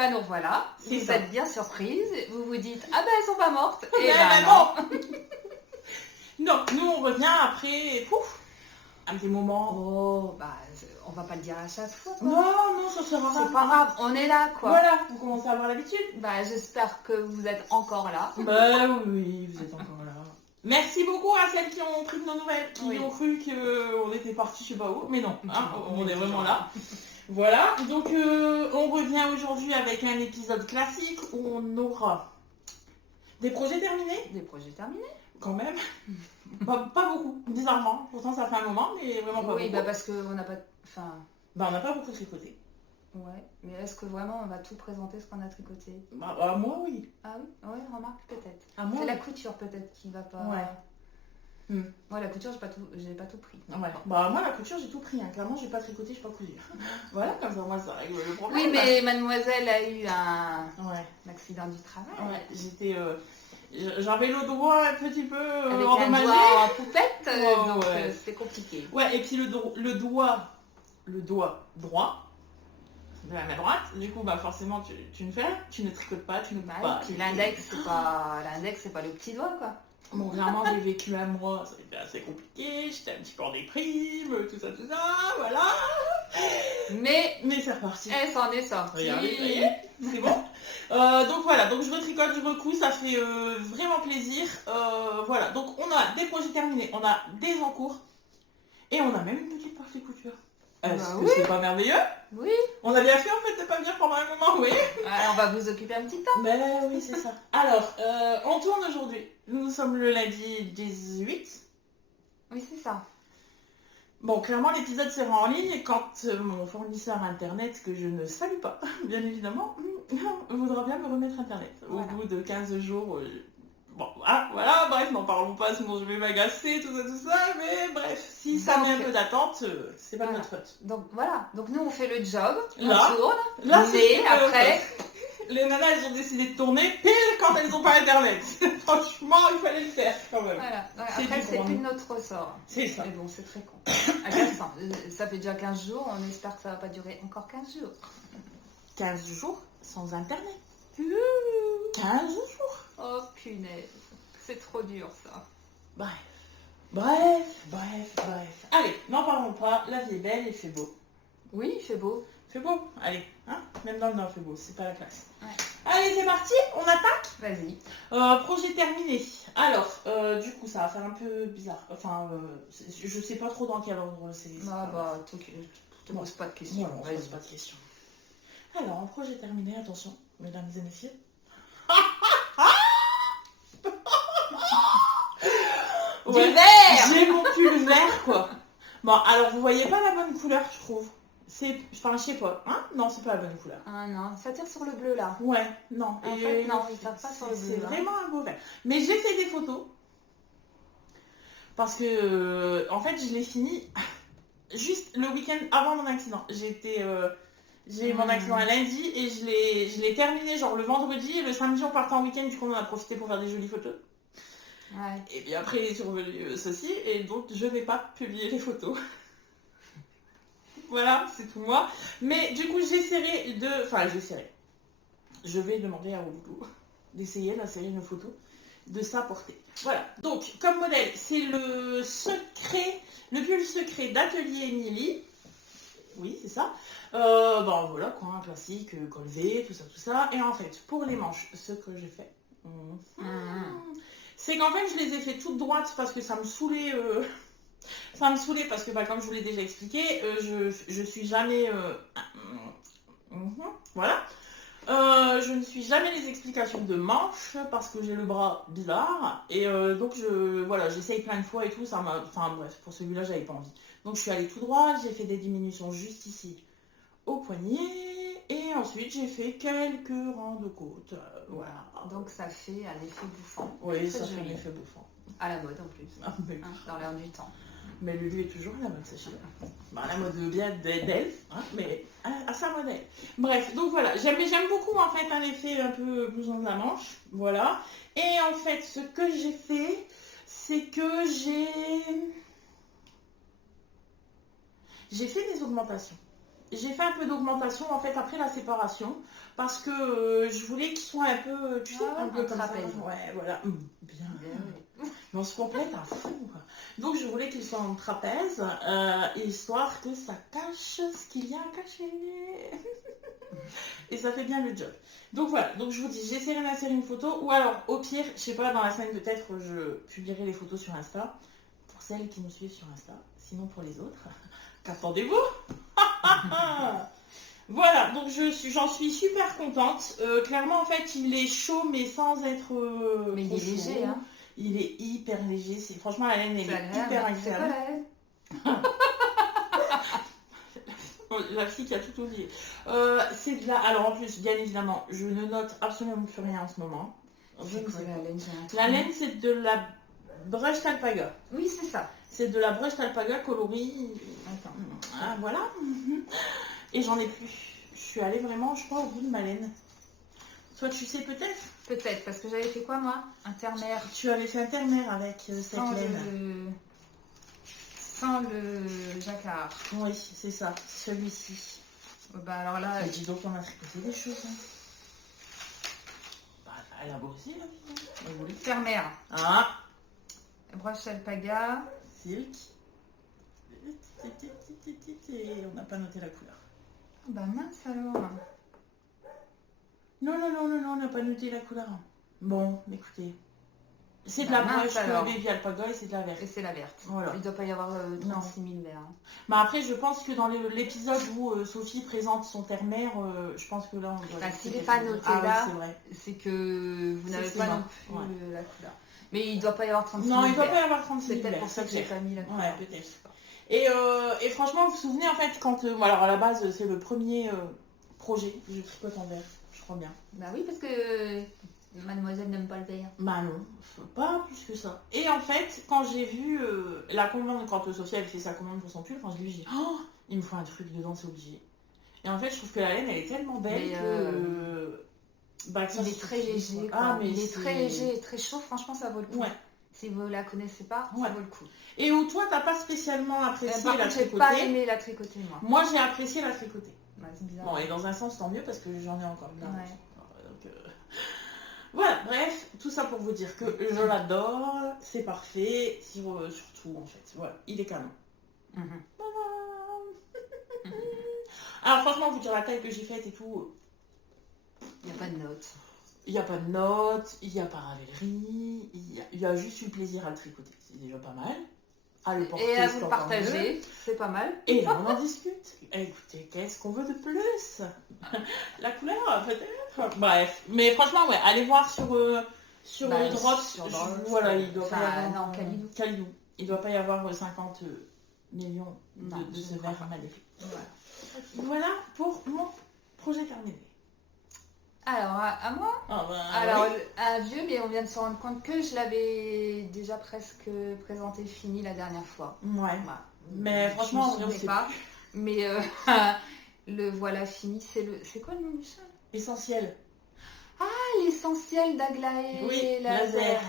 ben nous revoilà. C'est Vous ça. êtes bien surprise. Vous vous dites, ah ben elles sont pas mortes. Et Mais ben non. non. Non, nous on revient après, pouf, un petit moment. Oh, bah on va pas le dire à chaque fois. Quoi. Non, ça sera C'est pas grave, on est là quoi. Voilà, vous commencez à avoir l'habitude. Bah j'espère que vous êtes encore là. Bah oui, vous êtes encore là. Merci beaucoup à celles qui ont pris de nos nouvelles, qui ont cru qu'on était parti je sais pas où, mais non, hein, on est vraiment là. Voilà, donc on revient aujourd'hui avec un épisode classique où on aura des projets terminés. Des projets terminés. Quand même. Pas beaucoup, bizarrement. Pourtant ça fait un moment, mais vraiment pas Oui, beaucoup. bah parce qu'on n'a pas... Enfin... Bah on n'a pas beaucoup tricoté. Ouais, mais est-ce que vraiment on va tout présenter ce qu'on a tricoté? Bah, moi oui. Ah oui, ouais, remarque peut-être. Ah, moi, c'est la oui. couture peut-être qui va pas... Ouais. Moi la couture j'ai pas tout pris. Ouais. Bah moi la couture j'ai tout pris, hein. Clairement j'ai pas tricoté, j'ai pas cousu. Voilà, comme ça moi ça règle le problème. Oui, mais mademoiselle a eu un accident du travail. Ouais, j'étais... J'avais le doigt un petit peu avec endommagé. un doigt en poupette, donc ouais. c'était compliqué. Ouais, et puis le doigt droit de la main droite, du coup bah forcément tu ne tricotes pas, tu ne Bah, coupes pas. et puis l'index c'est pas le petit doigt quoi. Bon, clairement, j'ai vécu un mois, ça a été assez compliqué, j'étais un petit peu en déprime, tout ça, voilà. Mais c'est reparti. elle s'en est sortie. Regardez, vous voyez, c'est bon. Donc voilà, donc je retricote, je recoue, ça fait vraiment plaisir. Voilà, donc on a des projets terminés, on a des en cours, et on a même une petite partie couture. Est-ce que c'est pas merveilleux? Oui. On a bien fait en fait de pas venir pendant un moment, oui. On va vous occuper un petit temps. Ben oui, c'est ça. Alors, on tourne aujourd'hui. Nous sommes le lundi 18. Oui, c'est ça. Bon, clairement, l'épisode sera en ligne quand mon fournisseur internet, que je ne salue pas, bien évidemment, voudra bien me remettre internet. Au bout de 15 jours, bon, voilà, bref, n'en parlons pas, sinon je vais m'agacer, tout ça, mais bref, si ça met un peu d'attente, c'est pas de notre faute. Donc voilà, donc nous on fait le job, on Là, tourne, mais après... Les nanas, elles ont décidé de tourner pile quand elles n'ont pas internet. Franchement, il fallait le faire quand même. Voilà. Après, c'est plus de notre ressort. C'est ça. Mais bon, c'est très con. Agaçant. Ça fait déjà 15 jours, on espère que ça va pas durer encore 15 jours. 15 jours sans internet. 15 jours. Oh punaise, c'est trop dur ça. Bref. Allez, n'en parlons pas, la vie est belle, il fait beau. Oui, il fait beau. C'est beau, allez, hein, même dans le nord il fait beau, c'est pas la classe. Ouais. Allez, c'est parti, on attaque. Vas-y. Projet terminé. Alors, du coup, ça va faire un peu bizarre. Enfin, je sais pas trop dans quel ordre c'est. Te pose pas de questions. Non, je pose pas de questions. Alors, en projet terminé, attention, mesdames et messieurs. Du vert. J'ai mon pull vert, quoi. Bon, alors, vous voyez pas la bonne couleur, je trouve. Enfin, je sais pas. Hein? Non, c'est pas la bonne couleur. Ah non, ça tire sur le bleu là. Ouais, non. En fait, non, il tire pas sur le bleu. C'est vraiment un beau vert. Mais j'ai fait des photos. Parce que, en fait, je l'ai fini juste le week-end avant mon accident. J'ai eu mon accident un lundi et je l'ai terminé genre le vendredi. Et le samedi, on partait en week-end. Du coup, on en a profité pour faire des jolies photos. Ouais. Et puis après, il est survenu ceci. Et donc, je n'ai pas publié les photos. Voilà, c'est tout moi. Mais du coup, j'essaierai de... Enfin, je vais demander à Ouloulou d'essayer d'insérer une photo de sa portée. Voilà. Donc, comme modèle, c'est le pull secret d'Atelier Emily. Oui, c'est ça. Bon, voilà, quoi, un classique, col V, tout ça. Et en fait, pour les manches, ce que j'ai fait... c'est qu'en fait, je les ai fait toutes droites parce que ça me saoulait... Ça me saoulait parce que, comme je vous l'ai déjà expliqué, je suis jamais... voilà. Je ne suis jamais les explications de manches parce que j'ai le bras bizarre. Et donc, j'essaye plein de fois et tout. Ça m'a... Enfin, bref, pour celui-là, j'avais pas envie. Donc, je suis allée tout droit. J'ai fait des diminutions juste ici, au poignet. Et ensuite, j'ai fait quelques rangs de côte. Voilà. Donc, ça fait un effet bouffant. Oui, ça fait un effet bouffant. À la mode en plus. Dans l'air du temps. Mais Lulu est toujours à la mode, sachez-le. La mode bien d'elle, mais à sa modèle. Bref, donc voilà, j'aime beaucoup en fait un effet un peu blouson de la manche, voilà. Et en fait, ce que j'ai fait, c'est que j'ai fait des augmentations. j'ai fait un peu d'augmentation en fait après la séparation parce que je voulais qu'ils soient un peu, tu sais, Ah, un peu un comme ça. trapèze. Ouais, voilà. Bien. Ben oui. Mais on se complète à fond, quoi. Donc je voulais qu'ils soient en trapèze, histoire que ça cache ce qu'il y a à cacher. Et ça fait bien le job. Donc voilà, donc je vous dis, j'essaierai d'insérer une photo, ou alors au pire, je sais pas, dans la semaine peut-être, je publierai les photos sur Insta, pour celles qui nous suivent sur Insta, sinon pour les autres, qu'attendez-vous? Voilà, donc j'en suis super contente. Clairement, en fait, il est chaud, mais sans être Mais il trop est léger, chaud. hein. Il est hyper léger. Franchement, la laine, elle C'est est hyper agréable. C'est quoi agréable. la laine? La fille qui a tout oublié. C'est de la... Alors en plus, bien évidemment, je ne note absolument plus rien en ce moment. Je C'est ne quoi sais la pas. laine? J'ai un trou. La laine, c'est de la brushed alpaga. Oui, c'est ça. C'est de la brushed alpaga coloris. Attends. Ah, voilà. Et j'en ai plus. Je suis allée vraiment, je crois, au bout de ma laine. Toi, tu sais peut-être? Peut-être, parce que j'avais fait quoi, moi? Un terre-mer. Tu avais fait un terre-mer avec cette Sans laine. sans le jacquard. Oui, c'est ça, celui-ci. Bah alors là, Dis donc, on a tricoté des choses. Hein. Bah, elle a bossé, la fille. Elle voulait. terre-mer. Ah, Broche alpaga. silk. On n'a pas noté la couleur. Bah mince alors. Non, on n'a pas noté la couleur. Bon, écoutez. C'est de Bah, la mince, broche alors. baby alpaga et c'est de la verte. Et c'est la verte. Voilà. Il ne doit pas y avoir 36 000 verts. Hein. Mais après, je pense que dans l'épisode où Sophie présente son terre-mère, je pense que là, on doit... Bah, s'il n'est pas noté ah, là, oui, c'est vrai. c'est que vous n'avez C'est pas bon. non plus Ouais. la couleur. Mais il ne doit pas y avoir 36 000 Non, il ne doit pas y verts. avoir 36 C'est 000 peut-être verts, pour ça que c'est j'ai clair. pas mis la couleur. Ouais, peut-être. Et franchement, vous vous souvenez, en fait, quand... alors, à la base, c'est le premier projet que je tricote en vert, je crois bien. Bah oui, parce que mademoiselle n'aime pas le vert. Bah non, pas plus que ça. Et en fait, quand j'ai vu la commande, quand Sophie avait fait sa commande pour son pull, quand je lui ai dit, oh, il me faut un truc dedans, c'est obligé. Et en fait, je trouve que la laine, elle est tellement belle Mais, que... Bah, que ça Il est se très suffit, léger. quoi. Quoi. Ah, mais il est très léger et très chaud. Franchement, ça vaut le coup. Ouais. Si vous la connaissez pas, Ouais. ça vaut le coup. Et où toi, t'as pas spécialement apprécié Par la contre, j'ai tricoter. pas aimé la tricoter, moi. Moi, j'ai apprécié la tricoter. Bah, c'est bizarre. Bon, et dans un sens, tant mieux, parce que j'en ai encore plein. Ouais. Donc, voilà, bref, tout ça pour vous dire que je l'adore, c'est parfait, surtout en fait, voilà, il est canon. Mhm. Voilà. Alors franchement, vous dire la taille que j'ai faite et tout, Il n'y a pas de notes. il n'y a pas de notes, il n'y a pas ravellerie, il y a juste eu plaisir à le tricoter, c'est déjà pas mal. À le porter, Et à c'est vous encore mieux. partager, c'est pas mal. Et là, on en discute. Écoutez, qu'est-ce qu'on veut de plus? La couleur, peut-être. Bref. Mais franchement, ouais, allez voir sur Bah, Drops. sur Drops, Voilà, il doit pas y enfin, avoir... non, Kalidou. Kalidou. Il doit pas y avoir 50 millions Non, de je ce ne crois verre pas. magnifique. Voilà. Voilà pour mon projet terminé. Alors, à moi Ah bah, Alors, oui. un vieux, mais on vient de se rendre compte que je l'avais déjà presque présenté fini la dernière fois. Ouais. Voilà. Mais Je franchement, me on souvenais sait pas. Mais le voilà fini. C'est quoi le nom du châle? Essentiel. Ah, l'essentiel d'Aglaé Oui, laser. laser.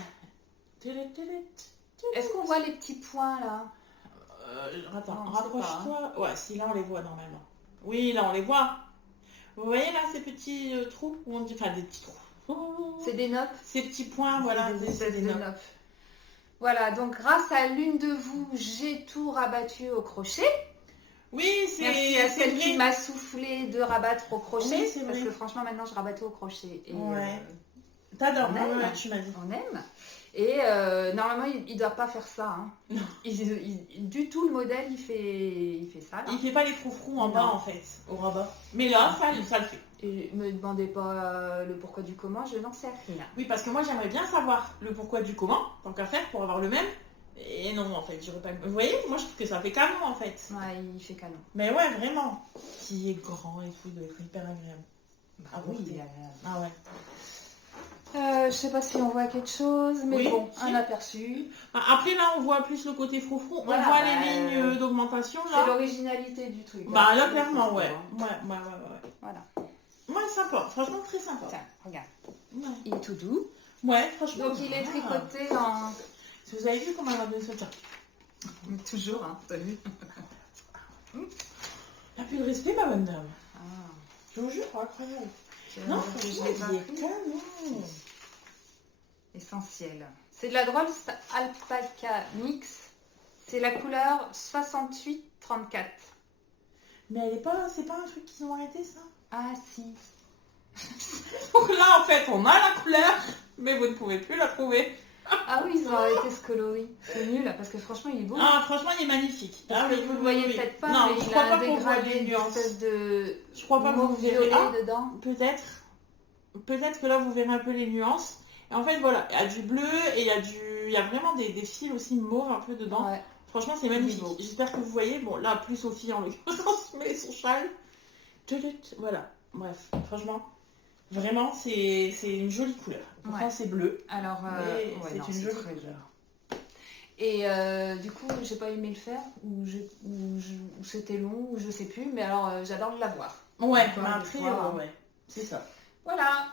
Est-ce qu'on voit les petits points là? Attends, Non, on sait rapproche-toi. Ouais, si là on les voit normalement. Oui, là on les voit. Vous voyez là ces petits trous où on dit, enfin des petits trous. Oh, C'est des notes? ces petits points, voilà, C'est des c'est espèces des de notes. notes. Voilà, donc grâce à l'une de vous, j'ai tout rabattu au crochet. Oui, Merci à c'est celle qui vrai. m'a soufflé de rabattre au crochet. Oui, c'est parce vrai. que franchement, maintenant, je rabattais au crochet. Et, Ouais. T'adores, on ouais, aime. ouais, tu m'as dit. on aime. Et normalement, il ne doit pas faire ça. Hein. Non. Du tout, le modèle, il fait ça. Là. Il fait pas les froufrous en bas Non. en fait, au rabat. Mais là, ça le fait. Et me demandez pas le pourquoi du comment, je n'en sais rien. Oui, parce que moi j'aimerais bien savoir le pourquoi du comment, tant qu'à faire, pour avoir le même. Et non, en fait, j'aurais pas... Vous voyez, moi je trouve que ça fait canon en fait. Ouais, il fait canon. Mais ouais, vraiment. Qui est grand et tout, il doit être hyper agréable. Bah Ah oui, oui. il est agréable. Ah ouais. Je sais pas si on voit quelque chose, mais Oui, bon, si. un aperçu. Après là, on voit plus le côté froufrou. Voilà, on voit bah, les lignes d'augmentation C'est là. l'originalité du truc. Bah hein. là, C'est clairement, ça, ouais. hein. Ouais. Voilà. Ouais, sympa. Franchement, très sympa. Tiens, regarde. Ouais, Il est tout doux. ouais franchement. Donc il est ah. tricoté en... Si vous avez vu comment elle a donné ce temps. Toujours, hein, t'as vu? La plus de respect, ma bonne dame. Ah, Je vous jure, incroyable. tu vas Non, me dire que je franchement, l'ai pas il est pris. canon. Essentiel. C'est de la Drolls Alpaca Mix. C'est la couleur 68-34. Mais elle est pas, c'est pas un truc qu'ils ont arrêté, ça? Ah si. Donc là, en fait, on a la couleur, mais vous ne pouvez plus la trouver. Ah oui, ils ont arrêté ce coloris. C'est nul, parce que franchement, il est beau. Ah, franchement, il est magnifique. Parce Ah que oui, vous le oui, voyez oui. peut-être pas, Non, mais je il crois a pas un qu'on voit les dégradé nuances. d'espèce de Je crois pas que vous mauve verrez. violet Ah, dedans. peut-être. Peut-être que là, vous verrez un peu les nuances. Et en fait, voilà, il y a du bleu et il y a vraiment des fils aussi mauve un peu dedans. Ouais. Franchement, c'est magnifique. J'espère que vous voyez. Bon, là, plus Sophie en l'occurrence, mais son châle. Voilà. Bref, franchement, vraiment, c'est une jolie couleur. Pourtant, Ouais. c'est bleu. Alors, Mais ouais, c'est non, une c'est jolie très couleur. Et du coup, j'ai pas aimé le faire, ou c'était long, ou je sais plus, mais alors j'adore l'avoir. Ouais, Encore mais des après, fois. ouais, c'est ça. Voilà.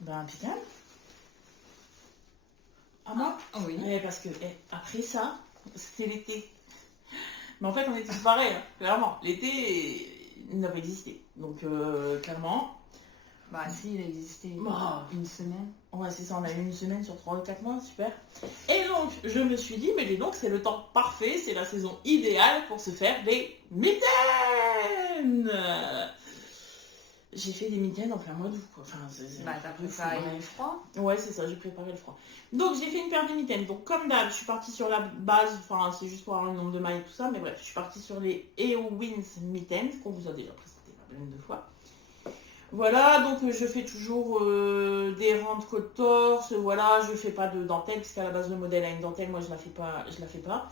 Ben, impeccable. À moi? Ah, oui. Ouais, parce que après ça, c'était l'été. Mais en fait, on était tous pareils, hein, clairement. L'été, il n'a pas existé. Donc, clairement, Bah si, il a existé bah, une semaine. ouais, c'est ça, on a eu une semaine sur 3 ou 4 mois, super. Et donc, je me suis dit, mais dis donc, c'est le temps parfait, c'est la saison idéale pour se faire des mitaines. J'ai fait des mitaines en plein mois d'août, quoi. Enfin, Bah t'as préparé le froid. Ouais, c'est ça, j'ai préparé le froid. Donc, j'ai fait une paire de mitaines. Donc, comme d'hab, je suis partie sur la base, enfin, c'est juste pour avoir le nombre de mailles et tout ça, mais bref, je suis partie sur les EOWINS mitaines, qu'on vous a déjà présenté plein de fois. Voilà, donc je fais toujours des rangs de côte torse, voilà, je fais pas de dentelle, parce qu'à la base le modèle a une dentelle, moi je la fais pas.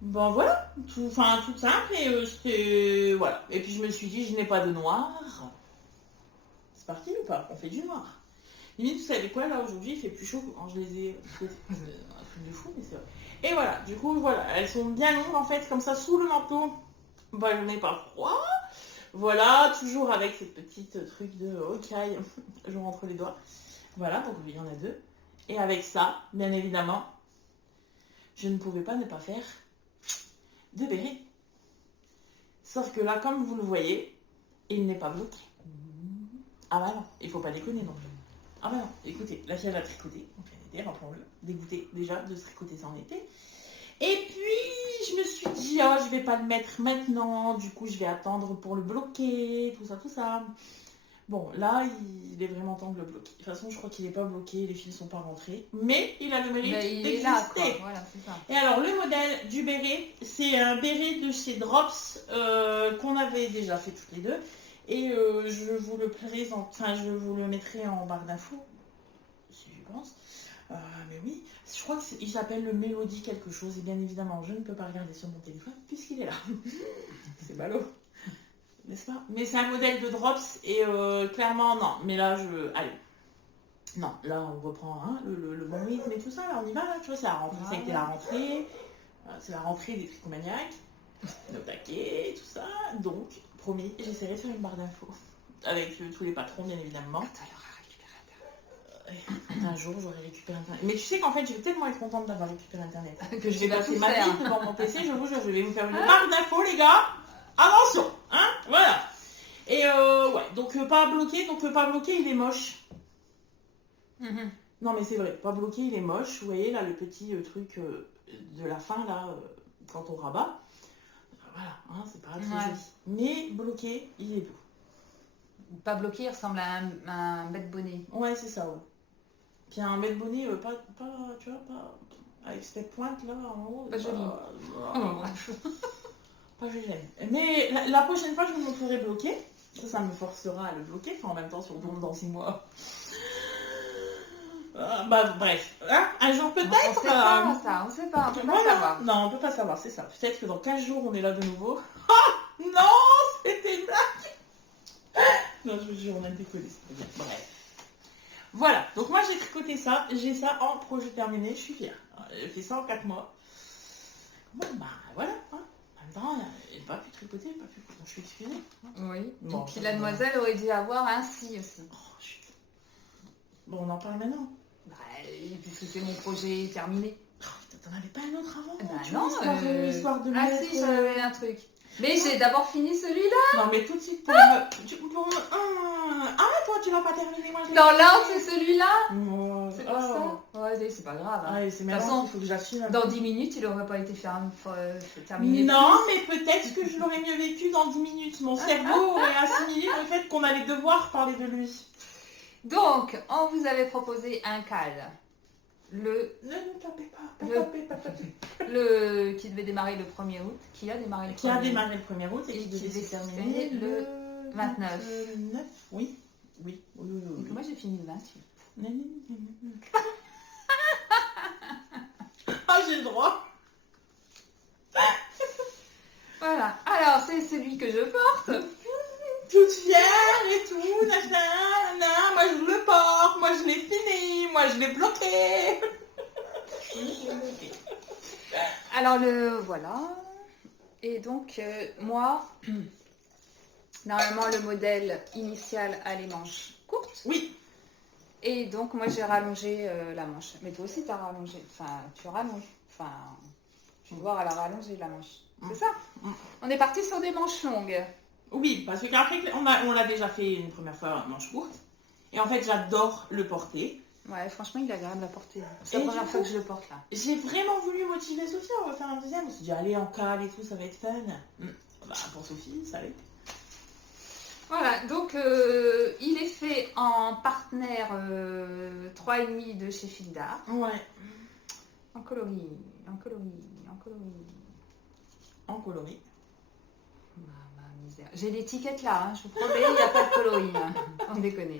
Bon voilà, tout simple, et c'était, voilà. Et puis je me suis dit, je n'ai pas de noir. C'est parti ou pas? On fait du noir. Limite, vous savez quoi, là aujourd'hui il fait plus chaud que quand je les ai. C'est un truc de fou, mais c'est vrai. Et voilà, du coup, voilà, elles sont bien longues en fait, comme ça, sous le manteau, bah je n'ai pas froid. Voilà, toujours avec cette petite truc de ok, je rentre les doigts. Voilà, donc il y en a deux. Et avec ça, bien évidemment, je ne pouvais pas ne pas faire de béret. Sauf que là, comme vous le voyez, il n'est pas bloqué. Ah bah non, il faut pas déconner non plus. Ah bah non, écoutez, la fille elle a tricoté, donc elle était, rappelons-le, dégoûtée déjà de se tricoter ça en été. Et puis, je me suis dit, oh, je vais pas le mettre maintenant, du coup, je vais attendre pour le bloquer, tout ça, tout ça. Bon, là, il est vraiment temps de le bloquer. De toute façon, je crois qu'il n'est pas bloqué, les fils sont pas rentrés, mais il a le mérite Bah, il est là, quoi. d'exister. Voilà, c'est ça. Et alors, le modèle du béret, c'est un béret de chez Drops qu'on avait déjà fait toutes les deux. Et je vous le présente, enfin, je vous le mettrai en barre d'infos, si je pense. Mais oui, je crois qu'il s'appelle le Mélodie quelque chose, et bien évidemment, je ne peux pas regarder sur mon téléphone puisqu'il est là. C'est ballot, n'est-ce pas? Mais c'est un modèle de Drops, et clairement, non. Mais là, allez. Non, là, on reprend hein, le bon rythme et tout ça, là, on y va, là, tu vois, c'est la rentrée, ça a été la rentrée, c'est la rentrée des tricomaniacs, nos taquets, tout ça. Donc, promis, j'essaierai de faire une barre d'infos, avec tous les patrons, bien évidemment. Un jour, j'aurai récupéré Internet. Mais tu sais qu'en fait, je vais tellement être contente d'avoir récupéré Internet Que je vais passer tout ma faire. vie devant mon PC, je vous jure, je vais vous faire une barre d'infos, les gars. Attention, hein, voilà. Et ouais, donc pas bloqué, il est moche. Mhm. Non, mais c'est vrai, pas bloqué, il est moche. Vous voyez, là, le petit truc de la fin, là, quand on rabat. Voilà, hein, c'est pas très joli. Mais bloqué, il est beau. Pas bloqué, il ressemble à un bête bonnet. Ouais, c'est ça, ouais. Puis un bel bonnet, pas, tu vois, pas avec cette pointe là en haut. Pas joli. Pas joli. Mais la prochaine fois, je vous montrerai bloqué. Ça me forcera à le bloquer. Enfin, en même temps, si on tombe dans 6 mois. Bah, bref. Hein, un jour peut-être. On sait pas ça, on sait pas, on peut pas savoir. Non, on peut pas savoir, c'est ça. Peut-être que dans 15 jours, on est là de nouveau. Ah non, c'était une blague. Non, je vous jure, on a décollé, c'était bien. Bref. Voilà, donc moi j'ai tricoté ça, j'ai ça en projet terminé, je suis fière. J'ai fait ça en 4 mois. Bon bah voilà, hein. En même temps, elle n'a pas pu tricoter, elle n'a pas pu... Je suis excusée. Oui, Bon, et puis la demoiselle aurait dû avoir un si aussi. Oh, chut. Bon, on en parle maintenant. Bah, puisque c'est mon projet terminé. Oh, t'en avais pas un autre avant Bah tu non, vois, histoire de ah mettre, si, j'en avais un truc. Mais j'ai d'abord fini celui-là. Non, mais tout de suite, toi, tu l'as pas terminé, moi, je l'ai Dans terminé. l'ordre, c'est celui-là. Oh, C'est pour ça. Ouais, allez, c'est pas grave. Hein. Ouais, c'est De toute maintenant façon, qu'il faut que j'assume un dans peu. 10 minutes, il aurait pas été terminé. Non, mais peut-être que je l'aurais mieux vécu dans 10 minutes. Mon cerveau aurait assimilé le fait qu'on allait devoir parler de lui. Donc, on vous avait proposé un cadre. Ne tapez pas, Qui devait démarrer le 1er août, qui a démarré le 1er Qui a août. démarré le 1er août et qui devait se terminer le 29. Oui. Donc moi j'ai fini le 28. Ah, j'ai le droit. Voilà. Alors c'est celui que je porte. Toute fière et tout, nanana, moi je le porte, moi je l'ai fini, moi je l'ai bloqué. Alors voilà. Et donc moi, normalement le modèle initial a les manches courtes. Oui. Et donc moi j'ai rallongé la manche. Mais toi aussi tu as rallongé. Enfin tu rallonges. Enfin tu dois la rallonger la manche. C'est ça. On est parti sur des manches longues. Oui, parce qu'après on l'a déjà fait une première fois en manche courte. Et en fait j'adore le porter. Ouais, franchement, il est agréable à porter. C'est la première fois que je le porte là. J'ai vraiment voulu motiver Sophie, on va faire un deuxième. On s'est dit, allez, en cale et tout, ça va être fun. Bah, pour Sophie, ça l'est. Voilà, donc il est fait en partenaire 3,5 de chez Fildar. Ouais. En coloris. Misère. J'ai l'étiquette là, hein, je vous promets, il n'y a pas de coloris. Hein. On déconne.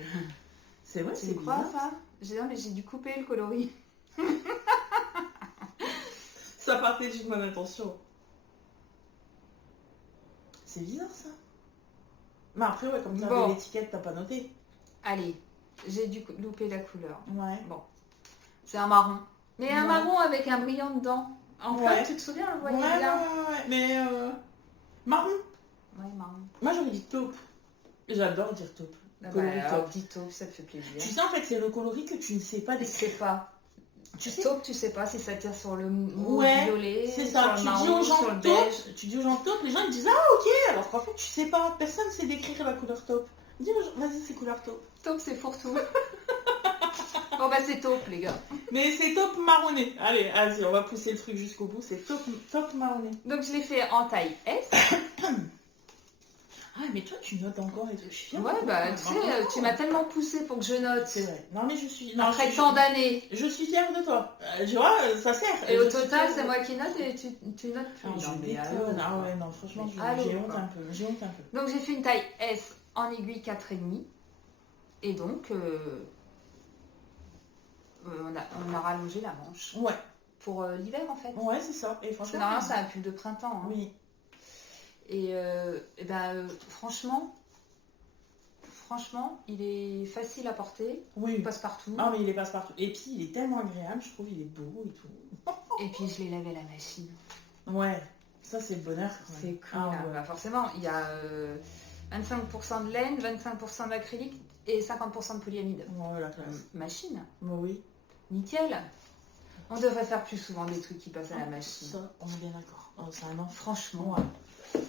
C'est vrai, c'est quoi ça? Mais j'ai dû couper le coloris. Ça partait d'une bonne intention. C'est bizarre ça. Mais après, ouais, comme tu avais l'étiquette, t'as pas noté. Allez, j'ai dû louper la couleur. Ouais. Bon. C'est un marron. Mais un marron avec un brillant dedans. En fait, tu te souviens, on voyait bien. Ouais. Mais marron. Ouais, marron. Moi, j'aurais dit taupe. J'adore dire taupe. Dis taupe, ça te fait plaisir. Tu sais, en fait, c'est le coloris que tu ne sais pas décrire. Tu sais taupe, tu sais pas si ça tire sur le mot violet, c'est ça. Sur le marron, sur le beige. Tu dis aux gens taupe, les gens ils disent ah ok, alors qu'en fait tu sais pas, personne ne sait décrire la couleur taupe. Dis aux gens, vas-y c'est couleur taupe. Taupe c'est pour tout. Bon bah c'est taupe les gars. Mais c'est taupe marronné. Allez, vas-y, on va pousser le truc jusqu'au bout, c'est taupe marronné. Donc je l'ai fait en taille S. Ah mais toi tu notes encore et tout, je suis fière. Ouais bah tu sais, tu m'as tellement poussé pour que je note. C'est vrai. Non mais je suis... Après tant d'années. Je suis fière de toi. Tu vois, ça sert. Et au total c'est moi qui note et tu notes plus. Non mais ah ouais non franchement j'ai honte un peu. Donc j'ai fait une taille S en aiguille 4,5. Et donc on a rallongé la manche. Ouais. Pour l'hiver en fait. Ouais c'est ça. Et franchement. Normalement c'est un pull de printemps. Hein. Oui. Et franchement, il est facile à porter. Oui. Il passe partout. Ah mais il passe partout. Et puis il est tellement agréable, je trouve, il est beau et tout. Et puis je l'ai lavé à la machine. Ouais, ça c'est le bonheur. C'est cool. Ah, ouais. Bah, forcément, il y a 25% de laine, 25% d'acrylique et 50% de polyamide. Ouais, la classe. Machine. Oui. Nickel. On devrait faire plus souvent des trucs qui passent à la machine. Ça, on est bien d'accord. Oh, c'est un an. Franchement. Ouais.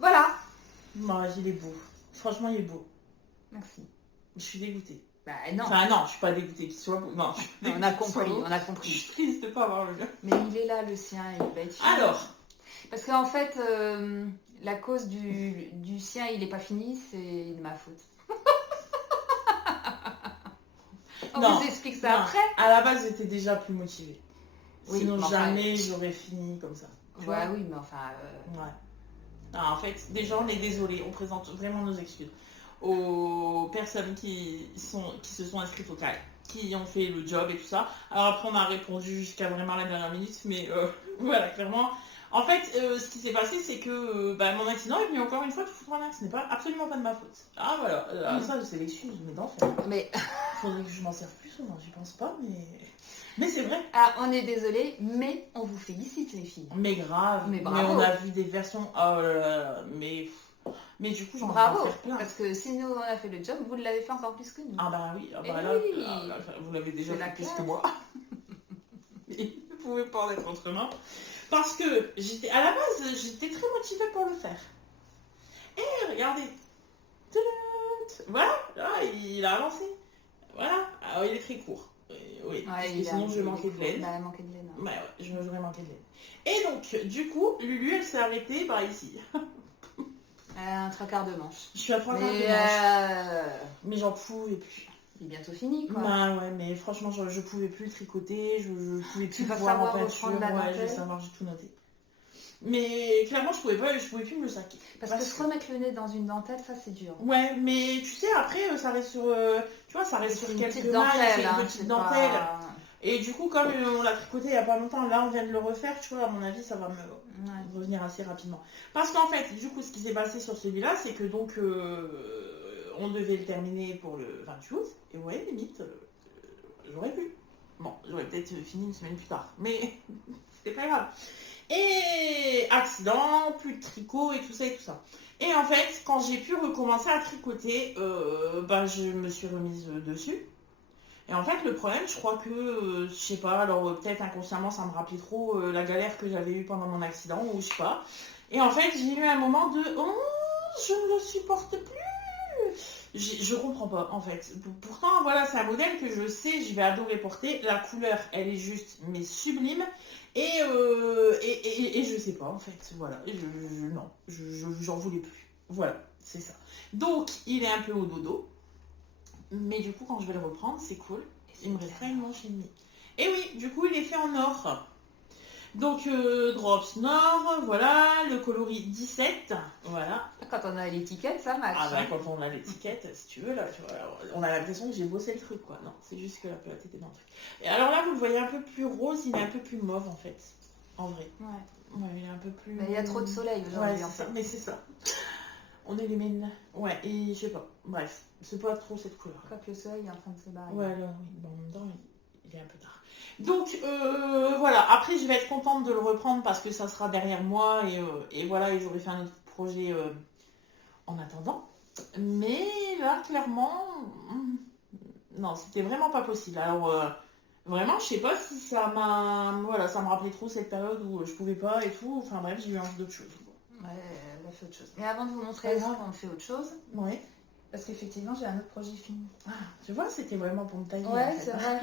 Voilà. Non, il est beau. Franchement, il est beau. Merci. Je suis dégoûtée. Bah non. Enfin non, je suis pas dégoûtée qu'il soit beau. Non, on a compris. Je suis triste de pas avoir le mien. Mais il est là, le sien, il va être fini. Alors. Parce qu'en fait, la cause du sien, il n'est pas fini, c'est de ma faute. On vous explique ça après. À la base, j'étais déjà plus motivée. Oui, sinon, jamais j'aurais fini comme ça. Ouais, oui, mais enfin... Ouais. Non, en fait, déjà, on est désolé. On présente vraiment nos excuses aux personnes qui se sont inscrites au CAL, qui ont fait le job et tout ça. Alors après, on a répondu jusqu'à vraiment la dernière minute, mais voilà, clairement... En fait, ce qui s'est passé, c'est que mon accident est venu encore une fois tout foutre en l'air. Ce n'est absolument pas de ma faute. Ah voilà, ça c'est l'excuse, mais d'enfer. Mais faudrait que je m'en serve plus souvent, j'y pense pas, mais c'est vrai. Ah, on est désolé, mais on vous félicite les filles. Mais grave, mais on a vu des versions, oh là là, mais du coup j'en ai bravo, faire plein. Parce que si nous on a fait le job, vous l'avez fait encore plus que nous. Ah bah oui, là, vous l'avez déjà fait plus que moi. pouvais pas en être autrement. Parce que à la base, j'étais très motivée pour le faire. Et regardez. Voilà, là, il a avancé. Voilà, alors il est très court. Oui, parce que sinon je manquais de laine. Bah, manqué de laine. Ouais, j'aurais manqué de laine. Et donc, du coup, Lulu, elle s'est arrêtée par ici. Un 3/4 de manche. Je suis à 3/4 de manche. Mais j'en pouvais plus. Il est bientôt fini, quoi. Bah ouais, mais franchement, je pouvais plus le tricoter, je pouvais plus Tu vas voir en savoir peinture. reprendre la Ouais, dentelle. je vais savoir, j'ai tout noté. Mais clairement, je pouvais plus me le saquer. Parce que se remettre le nez dans une dentelle, ça c'est dur. Ouais, mais tu sais, après, ça reste sur, tu vois, ça reste sur quelques mailles, dentelles, c'est une petite dentelle. Pas... Et du coup, comme on l'a tricoté il n'y a pas longtemps, là, on vient de le refaire, tu vois, à mon avis, ça va me revenir assez rapidement. Parce qu'en fait, du coup, ce qui s'est passé sur celui-là, c'est que donc, on devait le terminer pour le 28 août, et ouais, limite, j'aurais pu. Bon, j'aurais peut-être fini une semaine plus tard, mais c'était pas grave. Et accident, plus de tricot et tout ça et tout ça. Et en fait, quand j'ai pu recommencer à tricoter, je me suis remise dessus. Et en fait, le problème, je crois que, je sais pas, alors peut-être inconsciemment, ça me rappelait trop la galère que j'avais eue pendant mon accident, ou je sais pas. Et en fait, j'ai eu un moment de « Oh, je ne le supporte plus !» Je comprends pas, en fait. Pourtant, voilà, c'est un modèle que je sais, je vais adorer porter. La couleur, elle est juste, mais sublime. Et je sais pas, en fait. Voilà, non, j'en voulais plus. Voilà, c'est ça. Donc, il est un peu au dodo. Mais du coup, quand je vais le reprendre, c'est cool. Il me restera une manche et demie. Et oui, du coup, il est fait en or. Donc, Drops Nord, voilà, le coloris 17, voilà. Quand on a l'étiquette, ça match. Ah bah quand on a l'étiquette, si tu veux, là, tu vois, on a l'impression que j'ai bossé le truc, quoi. Non, c'est juste que la pelote était dans le truc. Et alors là, vous le voyez un peu plus rose, il est un peu plus mauve, en fait, en vrai. Ouais, il est un peu plus... Mais il y a trop de soleil aujourd'hui, ouais, en fait. Mais c'est ça. On élimine. Ouais, et je sais pas. Bref, c'est pas trop cette couleur. Quand le soleil est en train de se barrer. Ouais, là, oui. Bon, en même temps, il est un peu tard. Donc, voilà. Après, je vais être contente de le reprendre parce que ça sera derrière moi. Et voilà, et j'aurais fait un autre projet en attendant. Mais là, clairement, non, c'était vraiment pas possible. Alors, vraiment, je sais pas si ça m'a... Voilà, ça me rappelait trop cette période où je pouvais pas et tout. Enfin bref, j'ai eu envie d'autre chose. Ouais, on a fait autre chose. Mais avant de vous montrer ça, on fait autre chose. Ouais. Parce qu'effectivement, j'ai un autre projet fini. Ah, tu vois, c'était vraiment pour me tailler. Ouais, en fait. C'est vrai.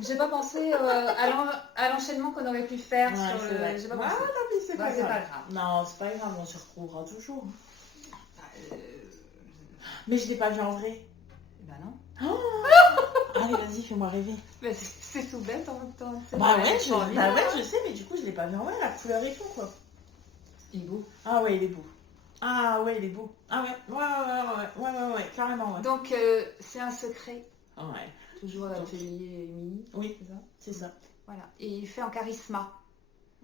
J'ai pas pensé à l'enchaînement qu'on aurait pu faire sur le... J'ai pas pensé. Ah, non, mais c'est pas grave. Non, c'est pas grave, on se retrouvera toujours. Mais je l'ai pas vu en vrai. Bah non. Oh allez, vas-y, fais-moi rêver. Mais c'est tout bête en même temps. Bah ouais, je sais, mais du coup, je l'ai pas vu en vrai, la couleur et tout, quoi. Il est beau. Ah ouais, il est beau. Ah ouais, il est beau. Ah ouais, carrément, ouais. Donc, c'est un secret. Ouais. Toujours à l'atelier Émilie. Oui, c'est ça. Voilà. Et il fait en charisma.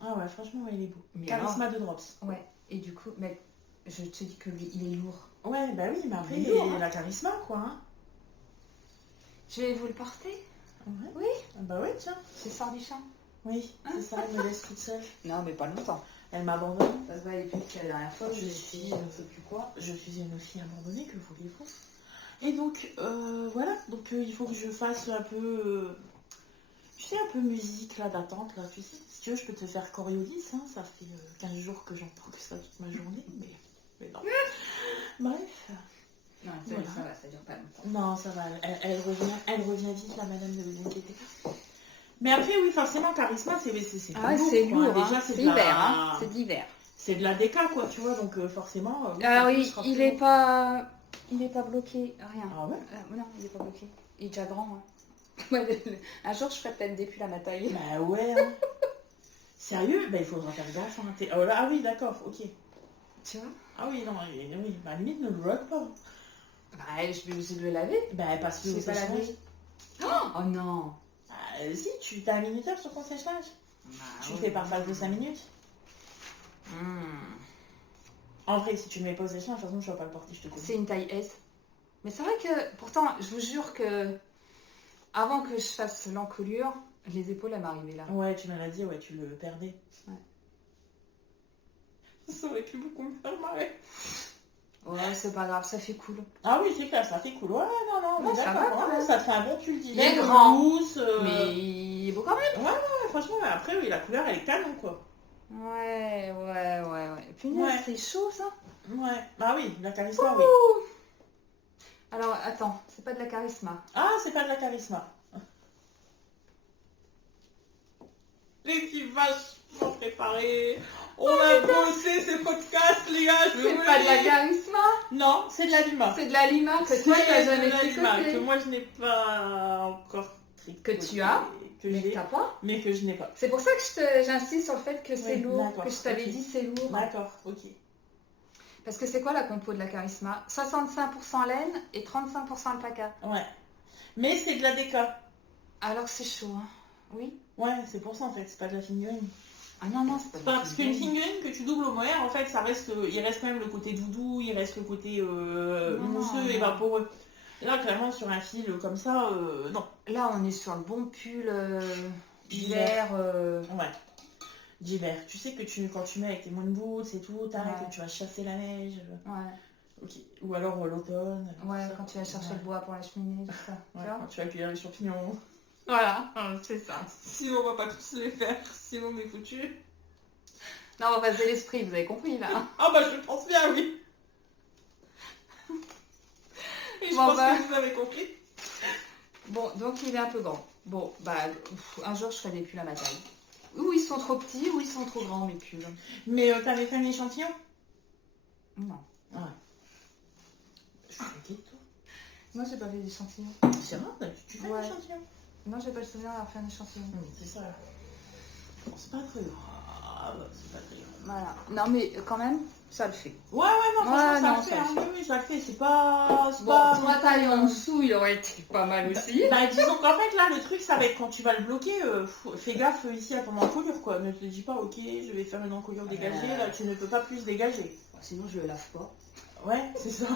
Ah ouais, franchement, ouais, il est beau. Mais charisma de Drops. Ouais. Et du coup, mais je te dis que lui, il est lourd. Ouais, bah oui, mais après, il a la charisma, quoi. Hein. Je vais vous le porter. Ouais. Oui. Ah bah ouais, tiens. C'est sort du champ. Oui, c'est ça, elle me laisse toute seule. Non, mais pas longtemps. Elle m'abandonne. Ça se voit, et puis la dernière fois, je suis une fille abandonnée, que voulez-vous. Et donc, voilà. Donc, il faut que je fasse un peu... tu sais, un peu musique, là, d'attente, là, tu sais. Si tu veux, je peux te faire Coriolis, hein. Ça fait 15 jours que j'entends que ça toute ma journée, mais non. Bref. Non, voilà. Ça va, ça dure pas longtemps. Non, ça va, elle revient vite, la madame, ne vous inquiétez pas. Mais après, oui, forcément, charisma, c'est lourd. Déjà, c'est l'hiver, hein. C'est d'hiver. C'est de la déca, quoi, tu vois, donc forcément... alors, il est pas bloqué, rien. Ah ouais non, il est pas bloqué. Il est déjà grand, hein. Un jour, je ferai peut-être des pulls à ma taille. Bah ouais, hein. Sérieux? Bah, il faudra faire gaffe, hein. Ah oui, d'accord, ok. Tu vois? Ah oui, non, oui, bah limite, ne le bloque pas. Bah, je vais obligée de le laver. Bah, parce que... c'est pas lavé. Oh non. Si, tu as un minuteur sur ton sèche-linge. Tu le fais par phase de 5 minutes. En vrai, si tu ne mets pas au sèche-linge, de toute façon, je ne vais pas le porter, je te connais. C'est une taille S. Mais c'est vrai que, pourtant, je vous jure que, avant que je fasse l'encolure, les épaules, elles m'arrivaient là. Ouais, tu m'as dit, ouais, tu le perdais. Ouais. Ça aurait pu beaucoup me faire marrer. Ouais, c'est pas grave, ça fait cool. Ah oui, c'est clair, ça fait cool. Ouais, non, mais Ouais, ça va d'accord. quand Ouais, même. ça te fait un bon pull Il d'hiver. est grand, Mousse, mais il est beau quand même. Ouais, franchement, ouais, après, oui, la couleur, elle est canon, quoi. Ouais. Punaise, Ouais, c'est chaud ça. ouais. Ah oui, la charisma, oui. Ouh. Alors, attends, c'est pas de la charisma. Ah, c'est pas de la charisma. Les petits vachement préparés. On a bossé ces podcasts, les gars, je C'est vous pas le de la dis. charisma. Non, c'est de la lima. C'est de la lima que C'est toi, tu n'as de jamais la lima, que tricoté. moi, je n'ai pas encore tricoté. Que tu as, Que mais que j'ai, t'as pas. mais que je n'ai pas. C'est pour ça que j'insiste sur le fait que c'est Oui, lourd, d'accord, que je t'avais ok. dit c'est lourd. D'accord, ok. Parce que c'est quoi la compo de la charisma? 65% laine et 35% alpaca. Ouais. Mais c'est de la déca. Alors c'est chaud, hein. Oui. Ouais, c'est pour ça en fait, c'est pas de la figurine. Ah non, c'est pas de la Parce qu'une figurine. figurine que tu doubles au mohair, en fait, il reste quand même le côté doudou, il reste le côté mousseux et Non. vaporeux. Là, clairement, sur un fil comme ça, non. Là, on est sur le bon pull D'hiver. d'hiver. Ouais, d'hiver. Tu sais que quand tu mets avec tes moon boots et tout, t'arrêtes Ouais. que tu vas chasser la neige. Ouais. Ok. Ou alors l'automne. Ouais, tout ça. quand tu vas chercher Ouais. le bois pour la cheminée, tout ça. Ouais, Tu vois. quand tu vas cueillir les champignons. Voilà, c'est ça. Sinon, on va pas tous les faire. Sinon, on est foutus. Non, on va passer l'esprit, vous avez compris là. Ah bah, je pense bien, oui. Et je Bon, pense bah. que vous avez compris. Bon, donc il est un peu grand. Bon, bah, un jour je ferai des pulls à ma taille. Ou ils sont trop petits, ou ils sont trop grands mes pulls. Mais t'avais fait un échantillon? Non. Ouais. Je suis inquiète, toi. Moi, j'ai pas fait d'échantillon. C'est vrai, tu fais Ouais. un échantillon? Non, j'ai pas le souvenir d'avoir fait un échantillon. C'est ça. Bon, c'est pas très grave, c'est pas très grave. Voilà. Non, mais quand même, ça le fait. Ouais, non, Ouais, franchement, non, ça ça le le fait, hein. Oui, ça le fait, c'est pas... Bon, pour ma taille en dessous, il aurait été pas mal aussi. Bah, disons qu'en fait, là, le truc, ça va être quand tu vas le bloquer, fais gaffe ici à ton encolure, quoi. Ne te dis pas, ok, je vais faire une encolure dégagée, là, tu ne peux pas plus dégager. Sinon, je le lave pas. Ouais, c'est ça.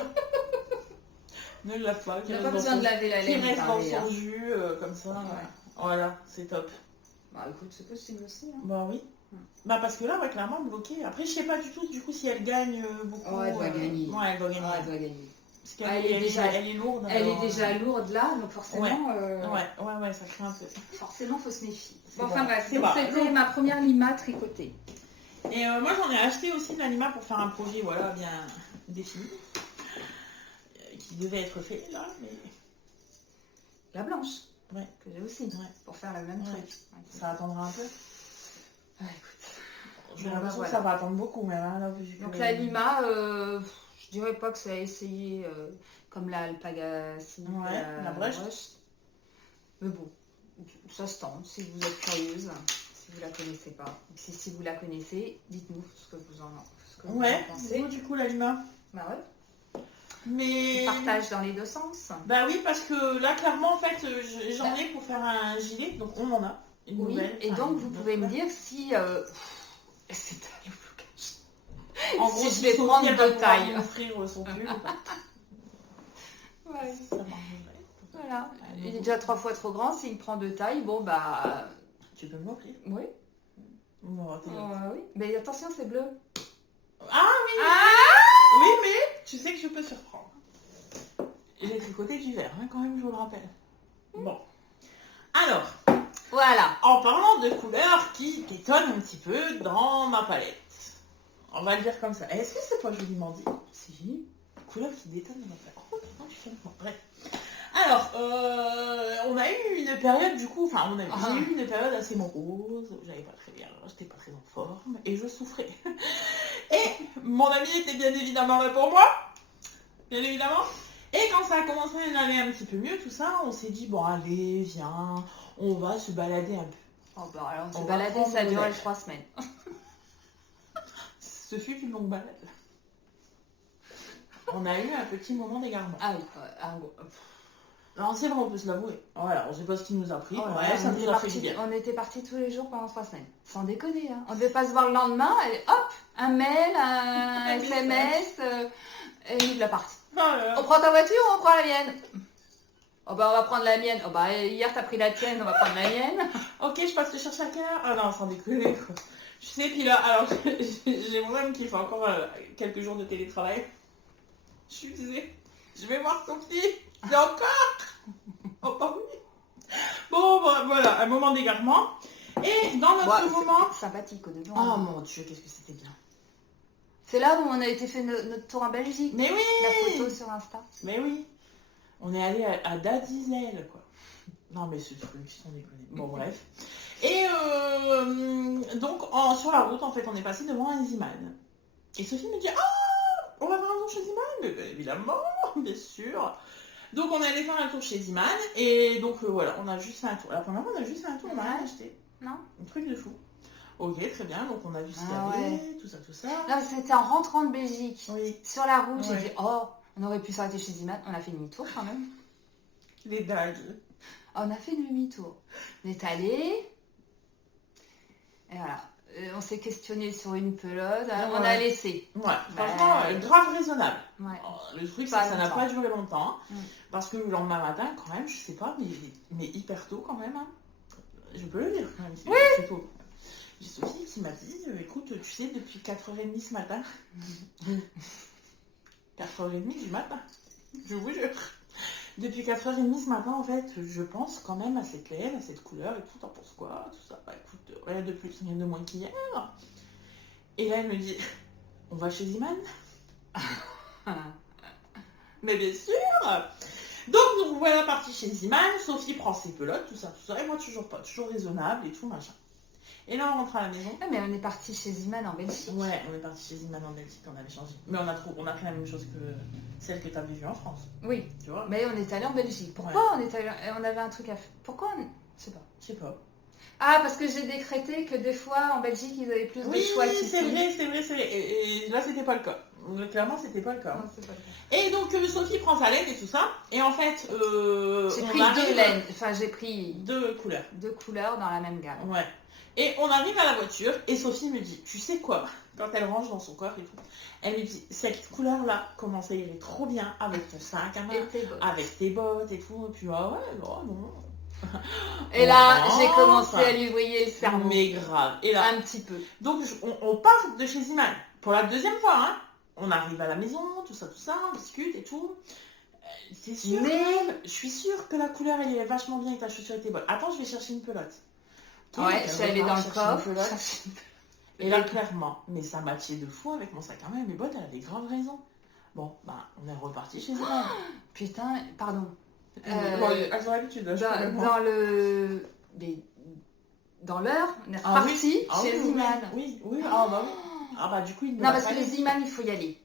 Ne le lave pas. On n'a pas besoin de laver la Qui laine. reste dans pareil, hein. son jus, comme ça. Ouais. Voilà, c'est top. Bah écoute, c'est possible aussi. Hein. Bah oui. Bah parce que là, ouais, clairement, bloqué. Après, je sais pas du tout, du coup, si elle gagne beaucoup. Ouais, elle doit gagner. Ouais, elle doit gagner. Ouais, elle doit gagner. Parce qu'elle elle est lourde. Elle alors, est déjà lourde là, donc forcément, Ouais, ça craint un peu. forcément, faut se méfier. C'est Bon, enfin bon. bref, C'est donc bon. c'était ma première lima tricotée. Et moi, j'en ai acheté aussi de l'anima pour faire un projet, voilà, bien défini. Qui devait être fait, là, mais... La blanche, Ouais. que j'ai aussi, Ouais. pour faire le même Ouais. truc. Ça attendra un peu. Ah, écoute. J'ai Bon, l'impression bah, que ça va attendre beaucoup, mais là, vu que... Donc la lima, je dirais pas que ça a essayé comme la alpaga, Ouais, la brèche. Mais bon, ça se tente si vous êtes curieuse, si vous la connaissez pas. Si vous la connaissez, dites-nous ce que vous en Ouais, pensez. du coup, l'anima. Bah ouais. Mais... Partage dans les deux sens. Bah oui, parce que là, clairement, en fait, j'en ai pour faire un gilet, donc on en a. Une Oui, nouvelle, et enfin, donc une vous autre pouvez me couleur. dire si c'est un blocage. En si gros, je si vais Sophie, prendre elle va deux pouvoir tailles. m'offrir son pull. Ouais. Ça m'arriverait. Voilà. Il est déjà 3 fois trop grand. S'il prend 2 tailles, bon bah. Tu peux me l'offrir. Oui. Bon, attends. Oui. Mais attention, c'est bleu. Ah oui Ah Oui, mais tu sais que je peux surprendre. J'ai tricoté du vert, hein, quand même, je vous le rappelle. Bon. Alors, Voilà. en parlant de couleurs qui détonnent un petit peu dans ma palette. On va le dire comme ça. Est-ce que c'est pas joliment dit? Si. Couleurs qui détonnent dans ma palette. Oh putain, tu fais bon, bref. Alors, on a eu une période du coup, enfin j'ai eu une période assez morose, j'allais pas très bien, j'étais pas très en forme et je souffrais. Et mon ami était bien évidemment là pour moi, bien évidemment. Et quand ça a commencé à aller un petit peu mieux, tout ça, on s'est dit bon allez, viens, on va se balader un peu. Oh bah alors, On se va balader, prendre ça a le duré verre. 3 semaines. Ce fut une longue balade. On a eu un petit moment d'égarement. Ah oui. Non, c'est vrai, on peut se l'avouer. Voilà, on sait pas ce qui nous a pris. Oh là Ouais, là, ça nous a fait du bien. on était partis tous les jours pendant 3 semaines. Sans déconner. Hein. On devait pas se voir le lendemain. Et hop, un mail, un SMS. Et vive la partie. On prend ta voiture ou on prend la mienne? Oh bah on va prendre la mienne. Oh bah hier t'as pris la tienne, on va prendre la mienne. Ok, je passe te chercher à quelle heure? Ah non, sans déconner quoi. Je sais, puis là, alors j'ai mon homme qui fait encore quelques jours de télétravail. Je lui disais, je vais voir Sophie. C'est encore endormi. Bon, voilà, un moment d'égarement. Et dans notre moment... sympathique au début. Oh mon Dieu, qu'est-ce que c'était bien. C'est là où on a été fait notre tour en Belgique. Mais oui. La photo sur Insta. Mais oui. On est allé à Dadizel, quoi. Non, mais ce truc, on déconne. Bon, bref. Et donc, sur la route, en fait, on est passé devant un Ziman. Et Sophie me dit, ah, on va faire un tour chez Ziman. Mais évidemment, bien sûr. Donc, on est allé faire un tour chez Ziman. Et donc, voilà, on a juste fait un tour. La première fois, on a juste fait un tour, on n'a rien acheté. Non. Un truc de fou. Ok, très bien. Donc, on a vu ce qu'il y avait, tout ça, tout ça. Là, c'était en rentrant de Belgique. Oui. Sur la route, j'ai dit, oh, on aurait pu s'arrêter chez Ziman. On a fait demi-tour quand même. Les dagues. On a fait demi-tour. On est allé. Et voilà. On s'est questionné sur une pelote. On a laissé. Ouais, franchement, grave raisonnable. Ouais. Le truc, c'est que ça n'a pas duré longtemps. Parce que le lendemain matin, quand même, je sais pas, mais hyper tôt quand même. Hein. Je peux le dire quand même. Oui. C'est tôt. J'ai Sophie qui m'a dit, écoute, tu sais, depuis 4h30 ce matin. 4h30 du matin. Je vous jure. Depuis 4h30 ce matin, en fait, je pense quand même à cette laine, à cette couleur et tout. T'en penses quoi? Tout ça. Bah écoute, rien de plus, rien de moins qu'hier. Et là, elle me dit, on va chez Ziman. Mais bien sûr. Donc, nous voilà partis chez Ziman. Sophie prend ses pelotes, tout ça. Et moi, toujours raisonnable et tout, machin. Et là, on rentre à la maison. Ah, mais on est parti chez Ziman en Belgique. Ouais, on est parti chez Ziman en Belgique, on avait changé. Mais on a pris la même chose que celle que tu avais vue en France. Oui. Tu vois. Mais on est allé en Belgique. Pourquoi on avait un truc à faire? Pourquoi Je sais pas. Je sais pas. Ah, parce que j'ai décrété que des fois, en Belgique, ils avaient plus de choix qu'ici. C'est vrai. Et là, c'était pas le cas. Clairement, c'était pas le cas. Non, c'est pas le cas. Et donc, Sophie prend sa laine et tout ça. Et en fait, j'ai pris deux laines. Enfin, j'ai pris deux couleurs. Deux couleurs dans la même gamme. Ouais. Et on arrive à la voiture et Sophie me dit, tu sais quoi? Quand elle range dans son corps et tout, elle me dit, cette couleur-là commence à irait trop bien avec ton sac à main, avec tes bottes et tout. Et puis, ah ouais, oh non. Et là, j'ai commencé à lui vriller le cerveau. Mais grave. Et là, un petit peu. Donc, on part de chez Ziman. Pour la deuxième fois, hein. On arrive à la maison, tout ça, on discute et tout. C'est sûr, mais je suis sûre que la couleur, elle est vachement bien avec ta chaussure et tes bottes. Attends, je vais chercher une pelote. Ouais, je suis allée dans le coffre. Et là, clairement, mais ça matchait de fou avec mon sac à main et mes bottes, elle avait grave raison. Bon, bah, on est reparti chez Ziman. Putain, pardon. Elles ont l'habitude. Dans l'heure, on est reparti chez Ziman. Oui. Ah bah oui. Ah bah du coup, non, parce que les Ziman, il faut y aller.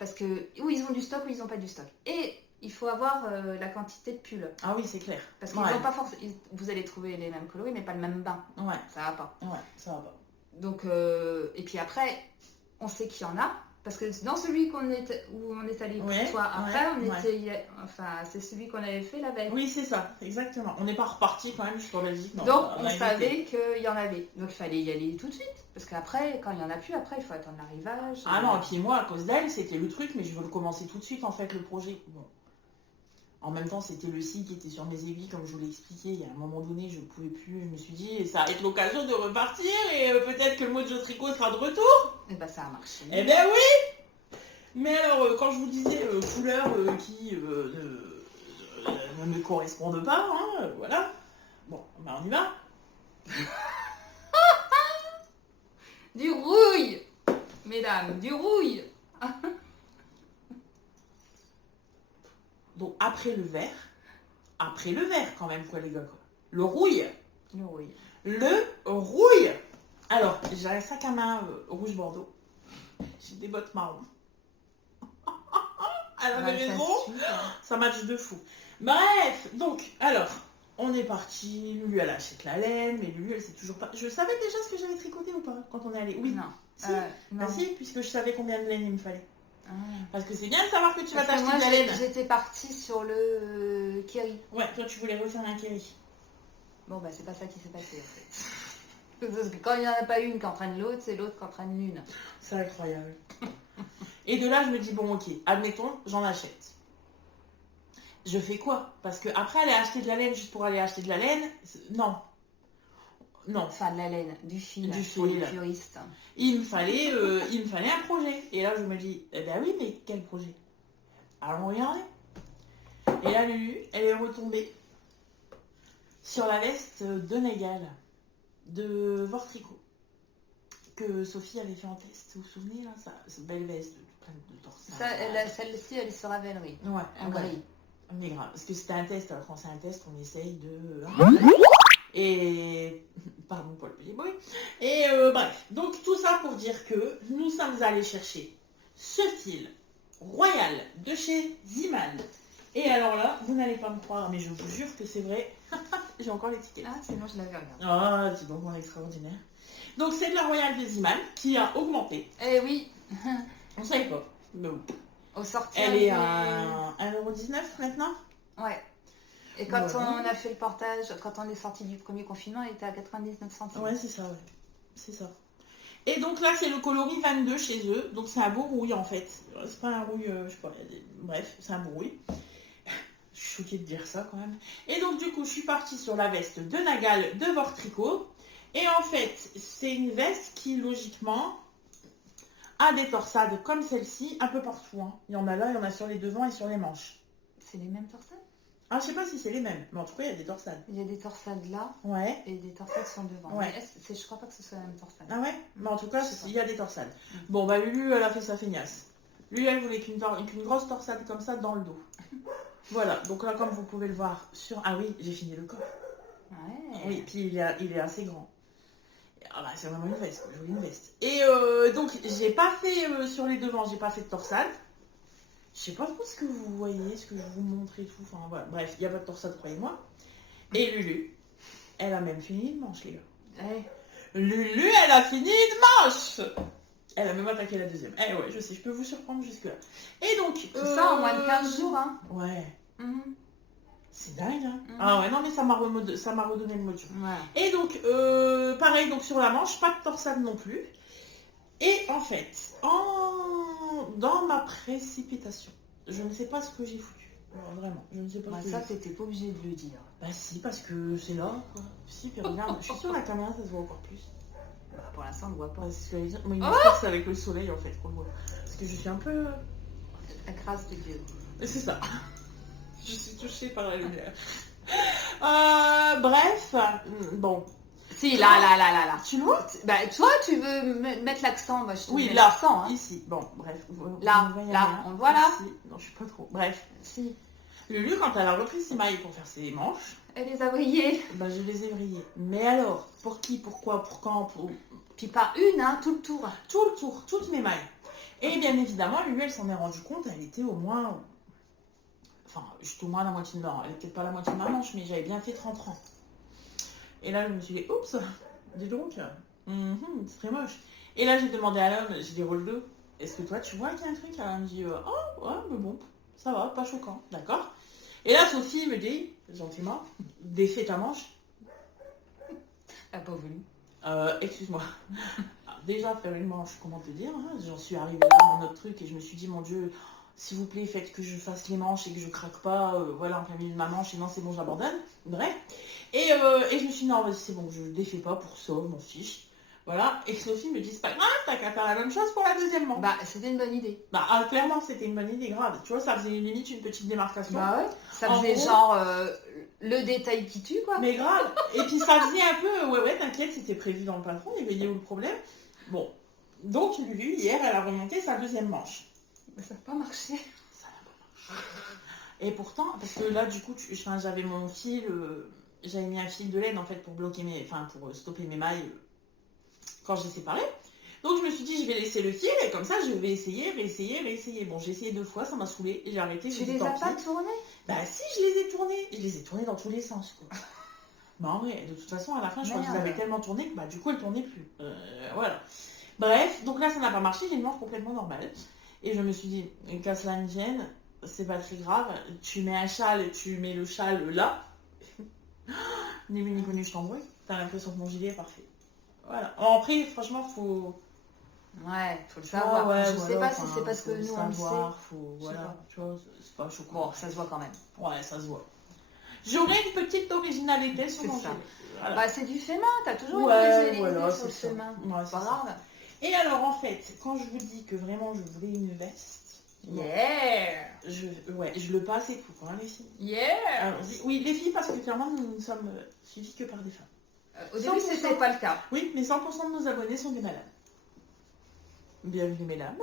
Parce que ou ils ont du stock ou ils n'ont pas du stock. Et il faut avoir la quantité de pulls. Ah oui, c'est clair. Parce qu'ils n'ont pas forcément... Vous allez trouver les mêmes coloris, mais pas le même bain. Ouais. Ça va pas. Ouais, ça va pas. Donc, et puis après, on sait qu'il y en a. Parce que dans celui où on est allé pour toi, après, enfin, c'est celui qu'on avait fait la veille. Oui, c'est ça, exactement. On n'est pas reparti quand même jusqu'en Belgique. Non, donc, on savait qu'il y en avait. Donc, il fallait y aller tout de suite. Parce qu'après, quand il n'y en a plus, après, il faut attendre l'arrivage. Ah non, et puis moi, à cause d'elle, c'était le truc, mais je veux le commencer tout de suite, en fait, le projet. Bon. En même temps, c'était le site qui était sur mes aiguilles, comme je vous l'ai expliqué. Il y a un moment donné, je ne pouvais plus. Je me suis dit, ça va être l'occasion de repartir et peut-être que le Mojo Tricot sera de retour. Et bah, ça a marché. Eh ben oui. Mais alors, quand je vous disais couleurs qui ne me correspondent pas, hein, voilà. Bon, ben on y va. Du rouille, mesdames, du rouille. Donc après le vert quand même, quoi, les gars, quoi. Le rouille. Alors, j'ai un sac à main rouge bordeaux. J'ai des bottes marron. Elle avait raison. Ça match de fou. Bref, donc, alors, on est parti. Lulu, elle achète la laine, mais Lulu, elle sait toujours pas. Je savais déjà ce que j'avais tricoté ou pas quand on est allé. Oui. Non. Si. Non. Ah, si, puisque je savais combien de laine il me fallait. Parce que c'est bien de savoir que tu vas t'acheter de la laine. J'étais partie sur le Kiri. Ouais, toi tu voulais refaire un Kiri. Bon bah c'est pas ça qui s'est passé en fait. Parce que quand il n'y en a pas une qui entraîne l'autre, c'est l'autre qui entraîne l'une. C'est incroyable. Et de là je me dis bon ok, admettons, j'en achète. Je fais quoi? Parce que après aller acheter de la laine juste pour aller acheter de la laine, non. Non. Enfin de la laine, du fil. Du pour les fil. puristes. Il me fallait un projet. Et là je me dis, eh ben oui, mais quel projet? Alors regardez. Et là, Lulu, elle est retombée sur la veste de Nagal, de Vortricot, que Sophie avait fait en test. Vous vous souvenez, là, ça, cette belle veste, pleine de torsades. Celle-ci, elle est sur Ravelry. Ouais, En gris. Mais grave, parce que c'était un test. Alors quand c'est un test, on essaye de... Et... Pardon pour le petit bruit. Et bref, donc tout ça pour dire que nous sommes allés chercher ce fil royal de chez Ziman. Et alors là, vous n'allez pas me croire, mais je vous jure que c'est vrai. J'ai encore l'étiquette. Ah, sinon je l'avais regardé. Ah, c'est donc extraordinaire. Donc c'est de la royale de Ziman qui a augmenté. Eh oui. On ne savait pas. Mais bon. Au sortir. Elle est à 1,19 € maintenant. Ouais. Et quand Voilà. on a fait le portage, quand on est sorti du premier confinement, elle était à 99 centimes. Ouais, c'est ça, ouais. C'est ça. Et donc là, c'est le coloris 22 chez eux. Donc c'est un beau rouille en fait. C'est pas un rouille, je sais pas. Bref, c'est un beau rouille. Je suis choquée de dire ça quand même. Et donc du coup, je suis partie sur la veste de Nagal de Vortricot. Et en fait, c'est une veste qui logiquement a des torsades comme celle-ci un peu partout. Hein. Il y en a là, il y en a sur les devants et sur les manches. C'est les mêmes torsades? Ah, je sais pas si c'est les mêmes, mais en tout cas, il y a des torsades. Il y a des torsades là Ouais. et des torsades sur le devant. Ouais. Mais je crois pas que ce soit la même torsade. Ah ouais? Mais en tout cas, Je sais pas. il y a des torsades. Bon, bah Lulu, elle a fait sa feignasse. Lui, elle voulait qu'une grosse torsade comme ça dans le dos. Voilà, donc là, comme vous pouvez le voir sur... Ah oui, j'ai fini le corps. Ouais. Oui, puis il est assez grand. Ah bah, c'est vraiment une veste, quoi. Je voulais une veste. Et donc, j'ai pas fait sur les devants, j'ai pas fait de torsade. Je sais pas trop ce que vous voyez, ce que je vous montre et tout. Enfin, voilà. Bref, il n'y a pas de torsade, croyez-moi. Et Lulu, elle a même fini une manche, les gars. Ouais. Lulu, elle a fini une manche. Elle a même attaqué la deuxième. Eh ouais, je sais, je peux vous surprendre jusque-là. Et donc... Tout ça en moins de 15 jours, hein. Ouais. Mhm. C'est dingue, hein. Mhm. Ah ouais, non, mais ça m'a redonné le mojo. Ouais. Et donc, pareil, donc sur la manche, pas de torsade non plus. Et en fait, dans ma précipitation, je ne sais pas ce que j'ai foutu. Non, vraiment, je ne sais pas Bah, ce que ça, j'ai fait. t'étais pas obligé de le dire. Bah si, parce que c'est là, quoi. Si, puis regarde, je suis sur la caméra, ça se voit encore plus. Bah, pour l'instant, on le voit pas. Ouais, c'est ce que j'allais dire. Moi, il me force avec le soleil, en fait, qu'on le voit. Parce que je suis un peu... La crasse des yeux. C'est ça. Je suis touchée par la lumière. Bref, bon. Si, là. Tu le vois? Bah, toi, tu veux mettre l'accent. Moi, je te Oui, mets là, l'accent. Hein. ici. Bon, bref. Là, vous voyez là, rien. on le voit là? Ici. Non, je suis pas trop. Bref. Si. Lulu, quand elle a repris ses mailles pour faire ses manches, Elle les a brillées. ben, je les ai vrillées. Mais alors, pour qui, pourquoi, pour quand, pour... Puis pas une, hein, tout le tour. Tout le tour, toutes mes mailles. Et bien évidemment, Lulu, elle s'en est rendue compte, elle était au moins... Enfin, j'étais au moins la moitié de ma... Elle était pas la moitié de ma manche, mais j'avais bien fait 30-30. Et là, je me suis dit, oups, dis donc, c'est très moche. Et là, j'ai demandé à l'homme, j'ai des rôles 2. Est-ce que toi, tu vois qu'il y a un truc? Elle me dit, oh, ouais, mais bon, ça va, pas choquant, d'accord. Et là, Sophie me dit, gentiment, défais ta manche. Elle a pas voulu. Excuse-moi. Alors, déjà, faire une manche, comment te dire, hein, j'en suis arrivée là dans notre truc et je me suis dit, mon Dieu, s'il vous plaît, faites que je fasse les manches et que je craque pas, voilà, en plein milieu de ma manche, et non, c'est bon, j'abandonne. Bref. Et je me suis dit, non, vas-y, c'est bon, je défais pas pour ça, m'en fiche. Voilà. Et Sophie me dit, c'est pas grave, t'as qu'à faire la même chose pour la deuxième manche. Bah, c'était une bonne idée. Bah, clairement, c'était une bonne idée, grave. Tu vois, ça faisait limite une petite démarcation. Bah ouais. Ça En faisait gros, genre le détail qui tue, quoi. mais grave. Et puis ça faisait un peu, ouais, t'inquiète, c'était prévu dans le patron, il voyait où le problème. Bon. Donc, Lulu, hier, elle a remonté sa deuxième manche. Mais ça n'a pas marché. Ça n'a pas marché. Et pourtant, parce que là, du coup, j'avais mon fil, j'avais mis un fil de laine, en fait, pour bloquer pour stopper mes mailles quand j'ai séparé. Donc, je me suis dit, je vais laisser le fil, et comme ça, je vais essayer, réessayer. Bon, j'ai essayé 2 fois, ça m'a saoulée, et j'ai arrêté. Tu les as pas tournés? Bah si, je les ai tournés. Je les ai tournés dans tous les sens, quoi. Bah en vrai, de toute façon, à la fin, je crois qu'ils avaient tellement tourné que bah du coup, elles tournaient plus. Voilà. Bref, donc là, ça n'a pas marché, j'ai une manche complètement normale. Et je me suis dit, qu'à cela ne gêne, c'est pas très grave. Tu mets un châle, tu mets le châle là. Ni vu ni connu, je t'embrouille. T'as l'impression que mon gilet est parfait. Voilà. Alors, après, franchement, faut... Ouais, faut le savoir. Ouais, je voilà, sais pas si enfin, c'est parce que nous on le sait. Voilà, tu vois, c'est pas choquant. Bon, ça se voit quand même. Ouais, ça se voit. J'aurais une petite originalité sur C'est mon ça. gilet. Voilà. Bah, c'est du fait main, t'as toujours Ouais, une originalité voilà, sur le c'est ça. fait main. Ouais, C'est pas c'est grave. Et alors, en fait, quand je vous dis que vraiment je voulais une veste, Yeah. Je le passe et tout, hein, les filles. Yeah. Alors, oui, les filles, parce que clairement, nous ne sommes suivis que par des femmes. Au début, c'était pas le cas. Oui, mais 100% de nos abonnés sont des madames. Bienvenue, mesdames.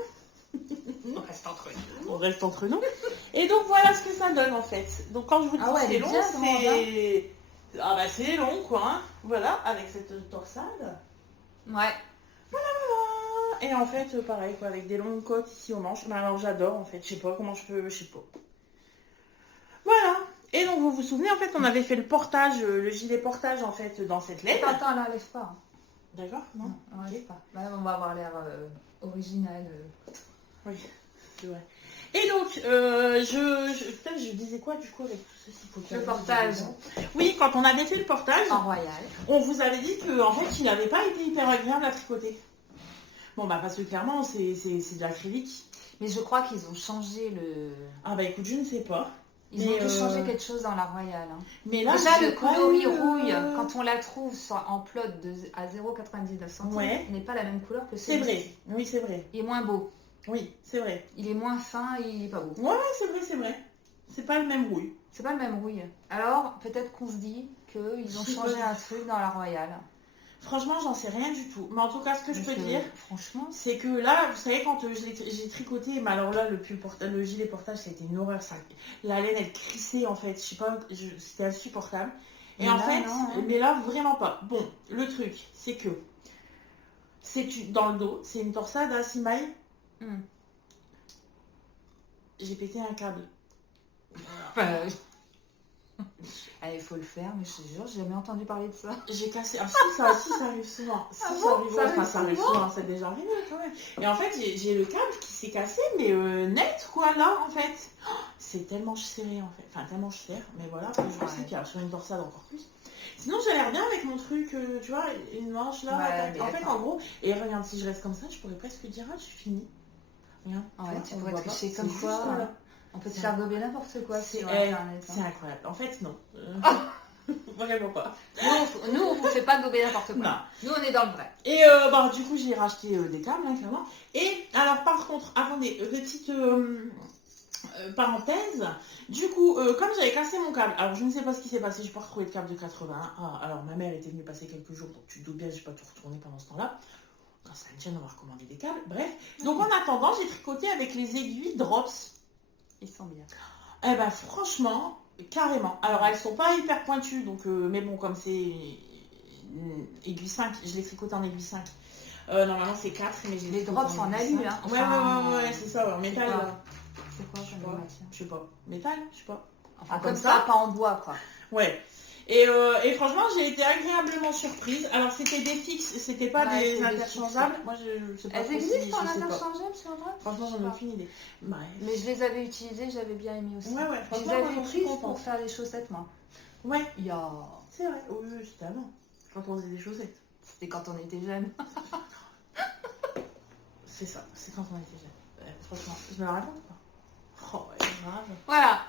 On reste entre nous. On reste entre nous. Et donc, voilà ce que ça donne, en fait. Donc, quand je vous dis c'est long, c'est... Ah bah, c'est long, quoi. Hein. Voilà, avec cette torsade. Ouais. Voilà. Et en fait, pareil, quoi, avec des longues côtes ici aux manches. Mais alors, j'adore, en fait. Je sais pas comment je peux... Je sais pas. Voilà. Et donc, vous vous souvenez, en fait, on avait fait le portage, le gilet portage, en fait, dans cette laine. Attends, l'enlève pas. D'accord, non, on l'enlève pas. Là, on va avoir l'air original. Oui, c'est vrai. Et donc, peut-être je disais quoi, du coup, avec tout ceci. Le portage. Oui, quand on avait fait le portage, en royal, on vous avait dit qu'en fait, il n'avait pas été hyper agréable à tricoter. Bon, bah, parce que clairement, c'est de l'acrylique. Mais je crois qu'ils ont changé le... Ah bah écoute, je ne sais pas. Ils ont dû changer quelque chose dans la royale. Hein. Mais là, déjà, le coloris rouille, quand on la trouve en plot à 0,99 centimes, n'est pas la même couleur que celui-ci. C'est vrai, oui, c'est vrai. Il est moins beau. Oui, c'est vrai. Il est moins fin, il n'est pas beau. Ouais, c'est vrai, c'est vrai. C'est pas le même rouille. C'est pas le même rouille. Alors, peut-être qu'on se dit qu'ils ont changé un truc dans la royale. Franchement, j'en sais rien du tout. Mais en tout cas, ce que je peux dire, franchement, c'est que là, vous savez, quand j'ai tricoté, mais alors là, le gilet portage, ça a été une horreur. Ça. La laine, elle crissait, en fait. Je sais pas, c'était insupportable. Et en fait, mais là, vraiment pas. Bon, le truc, c'est que, dans le dos, c'est une torsade à 6 mailles. J'ai pété un câble. Il faut le faire, mais je te jure, j'ai jamais entendu parler de ça. J'ai cassé. Ah si, ça arrive souvent. Ça arrive souvent, c'est déjà arrivé quand même. Et en fait, j'ai le câble qui s'est cassé, mais net quoi, là, en fait. C'est tellement serré, en fait. Enfin, tellement serré, mais voilà, je sais qu'il y a sur une torsade encore plus. Sinon, j'ai l'air bien avec mon truc, tu vois, une manche là. En fait, en gros, et regarde, si je reste comme ça, je pourrais presque dire, ah, j'ai fini. Regarde, tu pourrais tricher comme quoi. On peut te faire gober n'importe quoi sur Internet. C'est incroyable. En fait, non. Vraiment pas. Nous, on vous fait pas gober n'importe quoi. Non. Nous, on est dans le vrai. Et du coup, j'ai racheté des câbles, hein, clairement. Et alors, par contre, attendez, petite parenthèse. Du coup, comme j'avais cassé mon câble, alors je ne sais pas ce qui s'est passé, je n'ai pas retrouvé de câble de 81. Ah, alors, ma mère était venue passer quelques jours, donc tu te doutes bien, je n'ai pas tout retourné pendant ce temps-là. Ça me tient d'avoir commandé des câbles. Bref. Donc, en attendant, j'ai tricoté avec les aiguilles Drops. Ils sont bien. Eh ben franchement, carrément. Alors elles sont pas hyper pointues, donc mais bon, comme c'est aiguille 5, je l'ai tricoté en aiguille 5. Normalement c'est 4, mais j'ai les drops en alu, hein. Ouais, c'est ça, ouais, en métal. C'est quoi, je sais pas. Métal, je sais pas. Enfin comme ça, pas en bois, quoi. Ouais. Et franchement, j'ai été agréablement surprise. Alors, c'était des fixes, c'était pas des interchangeables. Moi, je sais pas. Elles existent en interchangeable, c'est vrai? Franchement, j'en ai aucune idée. Ouais. Mais je les avais utilisées, j'avais bien aimé aussi. Ouais. Je les avais prises pour faire les chaussettes, moi. Ouais. C'est vrai. Oui, c'était avant. Quand on faisait des chaussettes. C'était quand on était jeunes. C'est ça, c'est quand on était jeunes. Franchement, je me la raconte pas. Oh, ouais, grave. Voilà.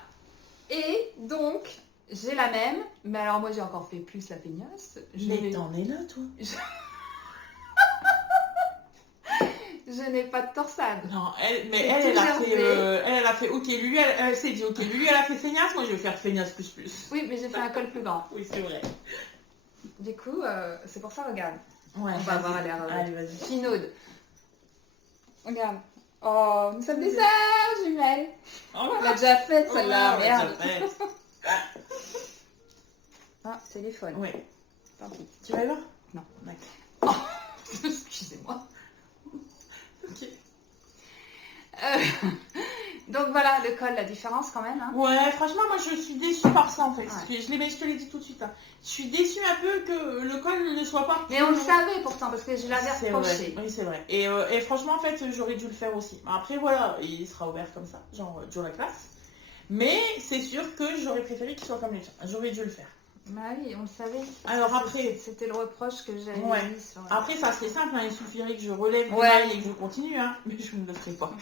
Et donc... j'ai la même, mais alors moi j'ai encore fait plus la feignasse. Mais t'en es là, toi. Je n'ai pas de torsade. Non, elle a fait ok, lui, elle s'est dit ok, lui, elle a fait feignasse, moi je vais faire feignasse plus. Oui, mais j'ai fait un col plus grand. Oui, c'est vrai. Du coup, c'est pour ça, regarde. Ouais, on va avoir l'air vas-y. finaude. Regarde. Oh, nous sommes des sœurs jumelles. On l'a déjà faite celle-là, merde. Ah, téléphone. Oui. Tant pis. Tu vas y voir? Non. D'accord. Oh, excusez-moi. Ok. Donc voilà, le col, la différence quand même. Hein. Ouais, franchement, moi je suis déçue par ça en fait. Ouais. Je te l'ai dit tout de suite. Hein. Je suis déçue un peu que le col ne soit pas... Mais on le savait pourtant, parce que je l'avais reproché. Oui, c'est vrai. Et franchement, en fait, j'aurais dû le faire aussi. Après, voilà, il sera ouvert comme ça, genre Joe la classe. Mais c'est sûr que j'aurais préféré qu'il soit comme les tiens. J'aurais dû le faire. Bah oui, on le savait. Alors après... c'était le reproche que j'avais mis sur... Après, ça c'est simple, hein. Il suffirait que je relève les mailles et que je continue, hein. Mais je ne le ferai pas.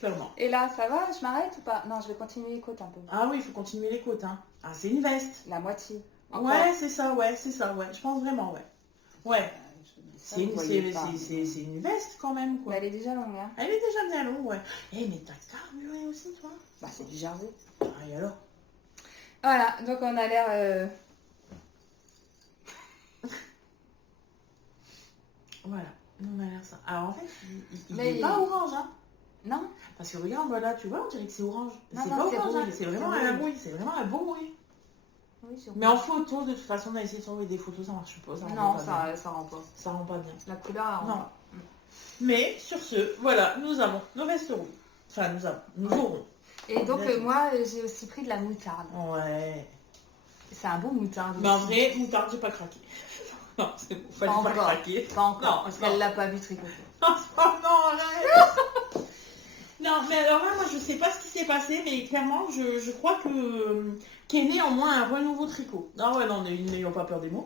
Clairement. Et là, ça va? Je m'arrête ou pas? Non, je vais continuer les côtes un peu. Ah oui, il faut continuer les côtes, hein. Ah, c'est une veste. La moitié. Encore. Ouais, c'est ça, ouais. Je pense vraiment, ouais. Ouais. Je C'est une veste quand même, quoi. Bah, elle est déjà longue, hein. Elle est déjà bien longue, ouais. Eh, mais t'as carburé aussi, toi? Bah, c'est du jersey. Ah, et alors? Voilà, donc on a l'air... Voilà, on a l'air ça. Alors en fait, il Mais n'est pas orange, hein. Non. Parce que regarde, voilà, tu vois, on dirait que c'est orange. Non, C'est non, pas c'est orange, hein, rouille. c'est vraiment C'est un rouille. rouille, c'est vraiment un beau rouille. Oui, c'est Mais rouge. en photo, de toute façon, on a essayé de s'envoyer des photos, ça marche pas. Ça Non, rend pas bien. ça rend pas. Ça rend pas bien. La couleur, elle rend Non. pas. Mais sur ce, voilà, nous avons nos vestes rouges. Enfin, nous aurons. Et donc, Exactement. moi, j'ai aussi pris de la moutarde. Ouais. C'est un beau moutarde. Mais en aussi. vrai, moutarde, j'ai pas craqué. Non, c'est bon, fallait Pas pas encore. craquer. Pas encore, Non, parce non. qu'elle l'a pas vu tricoter. Oh non, arrête. Non, mais alors là, moi, je sais pas ce qui s'est passé, mais clairement, je crois que qu'est né en moi un renouveau tricot. Ah ouais, non, n'ayons pas peur des mots.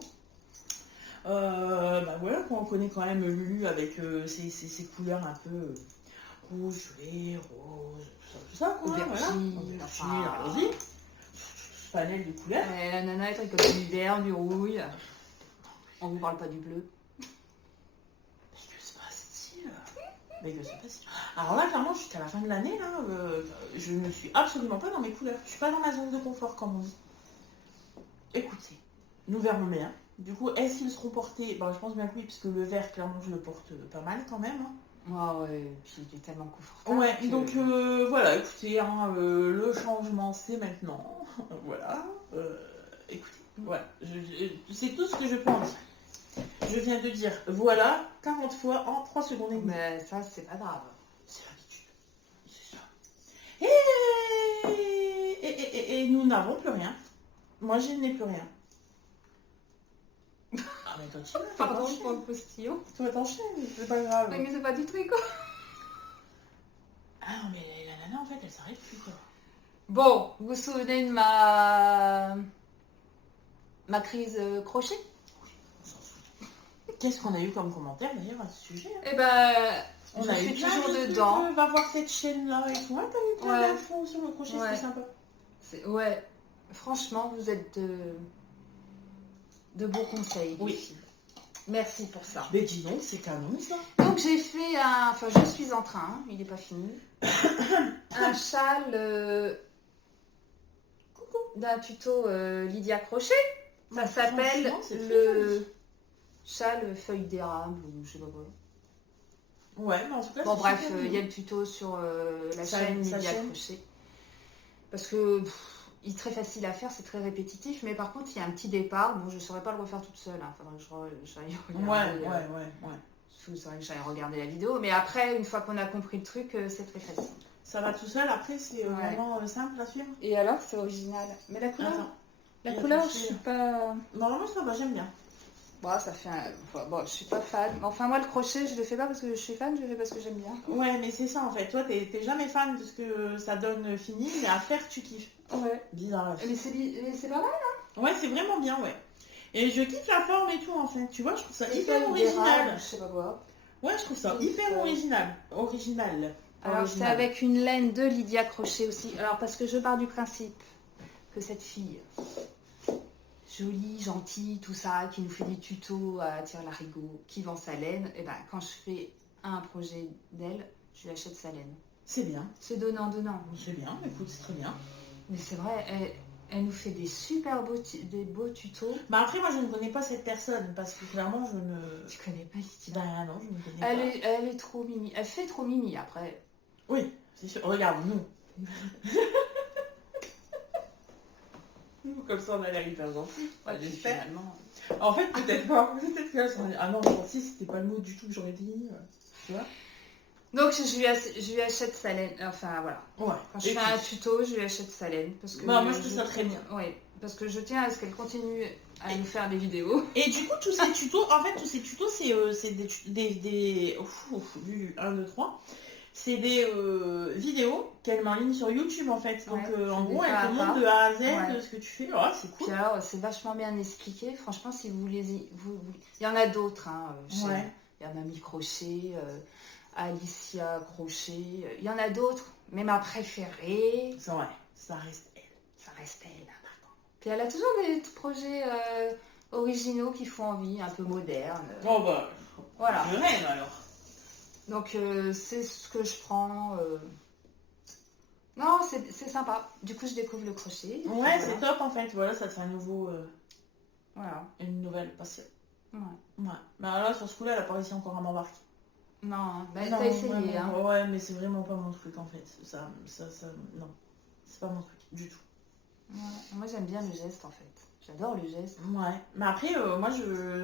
Bah voilà, on connaît quand même Lulu avec ses couleurs un peu rouge, vert, rose, tout ça, quoi. Voilà. Aubergine, Allons-y. Panel de couleurs. La nana, elle tricote du vert, du rouille. On vous parle pas du bleu. Mais que se passe-t-il? Mais que se passe-t-il? Alors là, clairement, jusqu'à la fin de l'année, là, je ne suis absolument pas dans mes couleurs. Je suis pas dans ma zone de confort, comme on dit. Écoutez, nous verrons bien. Du coup, est-ce qu'ils seront portés? Bah, je pense bien que oui, puisque le vert, clairement, je le porte pas mal quand même. Hein. Ah ouais, puis il est tellement confortable. Ouais, que- donc voilà, écoutez, hein, le changement, c'est maintenant. Voilà. Écoutez, voilà. C'est tout ce que je peux en dire. Je viens de dire voilà 40 fois en 3 secondes et demie. Mais ça, c'est pas grave. C'est l'habitude. C'est ça. Et nous n'avons plus rien. Moi, je n'ai plus rien. Ah, mais toi, tu vas. Pardon pour le postillon. Toi, t'enchaînes, c'est pas grave. Oui, mais c'est pas du tricot. Ah non, mais la nana, en fait, elle s'arrête plus, quoi. Bon, vous vous souvenez de ma crise crochet? On s'en fout. Qu'est-ce qu'on a eu comme commentaire, d'ailleurs, à ce sujet? Eh ben, On je a suis eu plein toujours de trucs, dedans. va voir cette chaîne-là et tout. Ouais, t'as eu plein Ouais. d'infos sur le crochet, Ouais. c'était sympa. Ouais, franchement, vous êtes de beaux conseils. Oui. les filles. Merci pour ça. Mais dis donc, c'est canon, ça. Donc j'ai fait enfin je suis en train, hein, il n'est pas fini, un châle d'un tuto Lydia Crochet. Ça s'appelle franchement, c'est très le châle feuille d'érable ou je sais pas quoi. Ouais, mais en tout cas, Bon c'est bref, super il y a mignon. le tuto sur la Sa chaîne chaîne. Lydia Crochet. Parce que il est très facile à faire, c'est très répétitif, mais par contre il y a un petit départ. Bon, je ne saurais pas le refaire toute seule, hein. Faudrait que j'aille regarder. Ouais. Il faudrait que j'aille regarder la vidéo, mais après, une fois qu'on a compris le truc, c'est très facile. Ça va tout seul, après, c'est Ouais. vraiment simple à suivre. Et alors, c'est original. Mais la couleur, Attends. la il y a couleur, je touché. suis pas... Normalement, ça va, j'aime bien. Bon, ça fait un... Bon, je suis pas fan. Enfin, moi, le crochet, je le fais pas parce que je suis fan, je le fais parce que j'aime bien. Ouais, mais c'est ça, en fait. Toi, t'es jamais fan de ce que ça donne fini, mais à faire, tu kiffes. Ouais. Bizarre. Mais c'est pas mal. Ouais, c'est vraiment bien, ouais. Et je kiffe la forme et tout, en fait. Tu vois, je trouve ça Les hyper feuilles d'érable, original. je sais pas quoi. Ouais, je trouve ça Oui, hyper ça. original. Original. Alors, c'est Original. avec une laine de Lydia Crochet aussi. Alors, parce que je pars du principe que cette fille, jolie, gentille, tout ça, qui nous fait des tutos à tirer l'arigot, qui vend sa laine, et ben quand je fais un projet d'elle, je lui achète sa laine. C'est bien. C'est donnant-donnant. C'est bien, écoute, c'est très bien. Mais c'est vrai, elle nous fait des super des beaux tutos. Bah après, moi, je ne connais pas cette personne, parce que clairement, je ne... Tu connais pas Lydia? Ben non, je ne connais pas. Elle est trop mimi. Elle fait trop mimi après. Oui, c'est sûr. Regarde, nous. Nous, comme ça, on a l'air hyper gentils. Ouais, J'espère. puis finalement. En fait, peut-être pas. Peut-être qu'elle s'en dit, ah non, gentil, c'était pas le mot du tout que j'aurais dit. Tu vois? Donc je lui achète sa laine. Enfin voilà. Ouais. Quand je fais un tuto, je lui achète sa laine. Parce que Bah, moi, je trouve ça très bien. Oui, parce que je tiens à ce qu'elle continue à nous faire des vidéos. Et du coup, tous ces tutos, en fait, c'est des 1, 2, 3. C'est des vidéos qu'elle met en ligne sur YouTube, en fait. Donc, Ouais, en c'est gros, des elle pas à te pas. montre de A à Z Ouais. ce que tu fais. Ouais, c'est cool. Puis alors, c'est vachement bien expliqué. Franchement, si vous voulez... Il y en a d'autres. Hein, Ouais. Il y a Mamie Crochet, Alicia Crochet. Il y en a d'autres. Mais ma préférée, C'est vrai, ça reste elle. ça reste elle. Puis elle a toujours des projets originaux qui font envie, un peu modernes. Oh bah, Voilà. je rêve alors. Donc c'est ce que je prends. Non, c'est sympa. Du coup, je découvre le crochet. Ouais, voilà. c'est top en fait. Voilà, ça te fait un nouveau, Voilà. une nouvelle passion. Ouais. Ouais. Mais alors là, sur ce coup-là, elle a pas réussi encore à m'embarquer. Non, bah, Non, t'as essayé, vraiment. hein. Ouais, mais c'est vraiment pas mon truc en fait. Non. C'est pas mon truc du tout. Ouais. Moi, j'aime bien le geste, en fait. J'adore le geste. Ouais. Mais après, moi,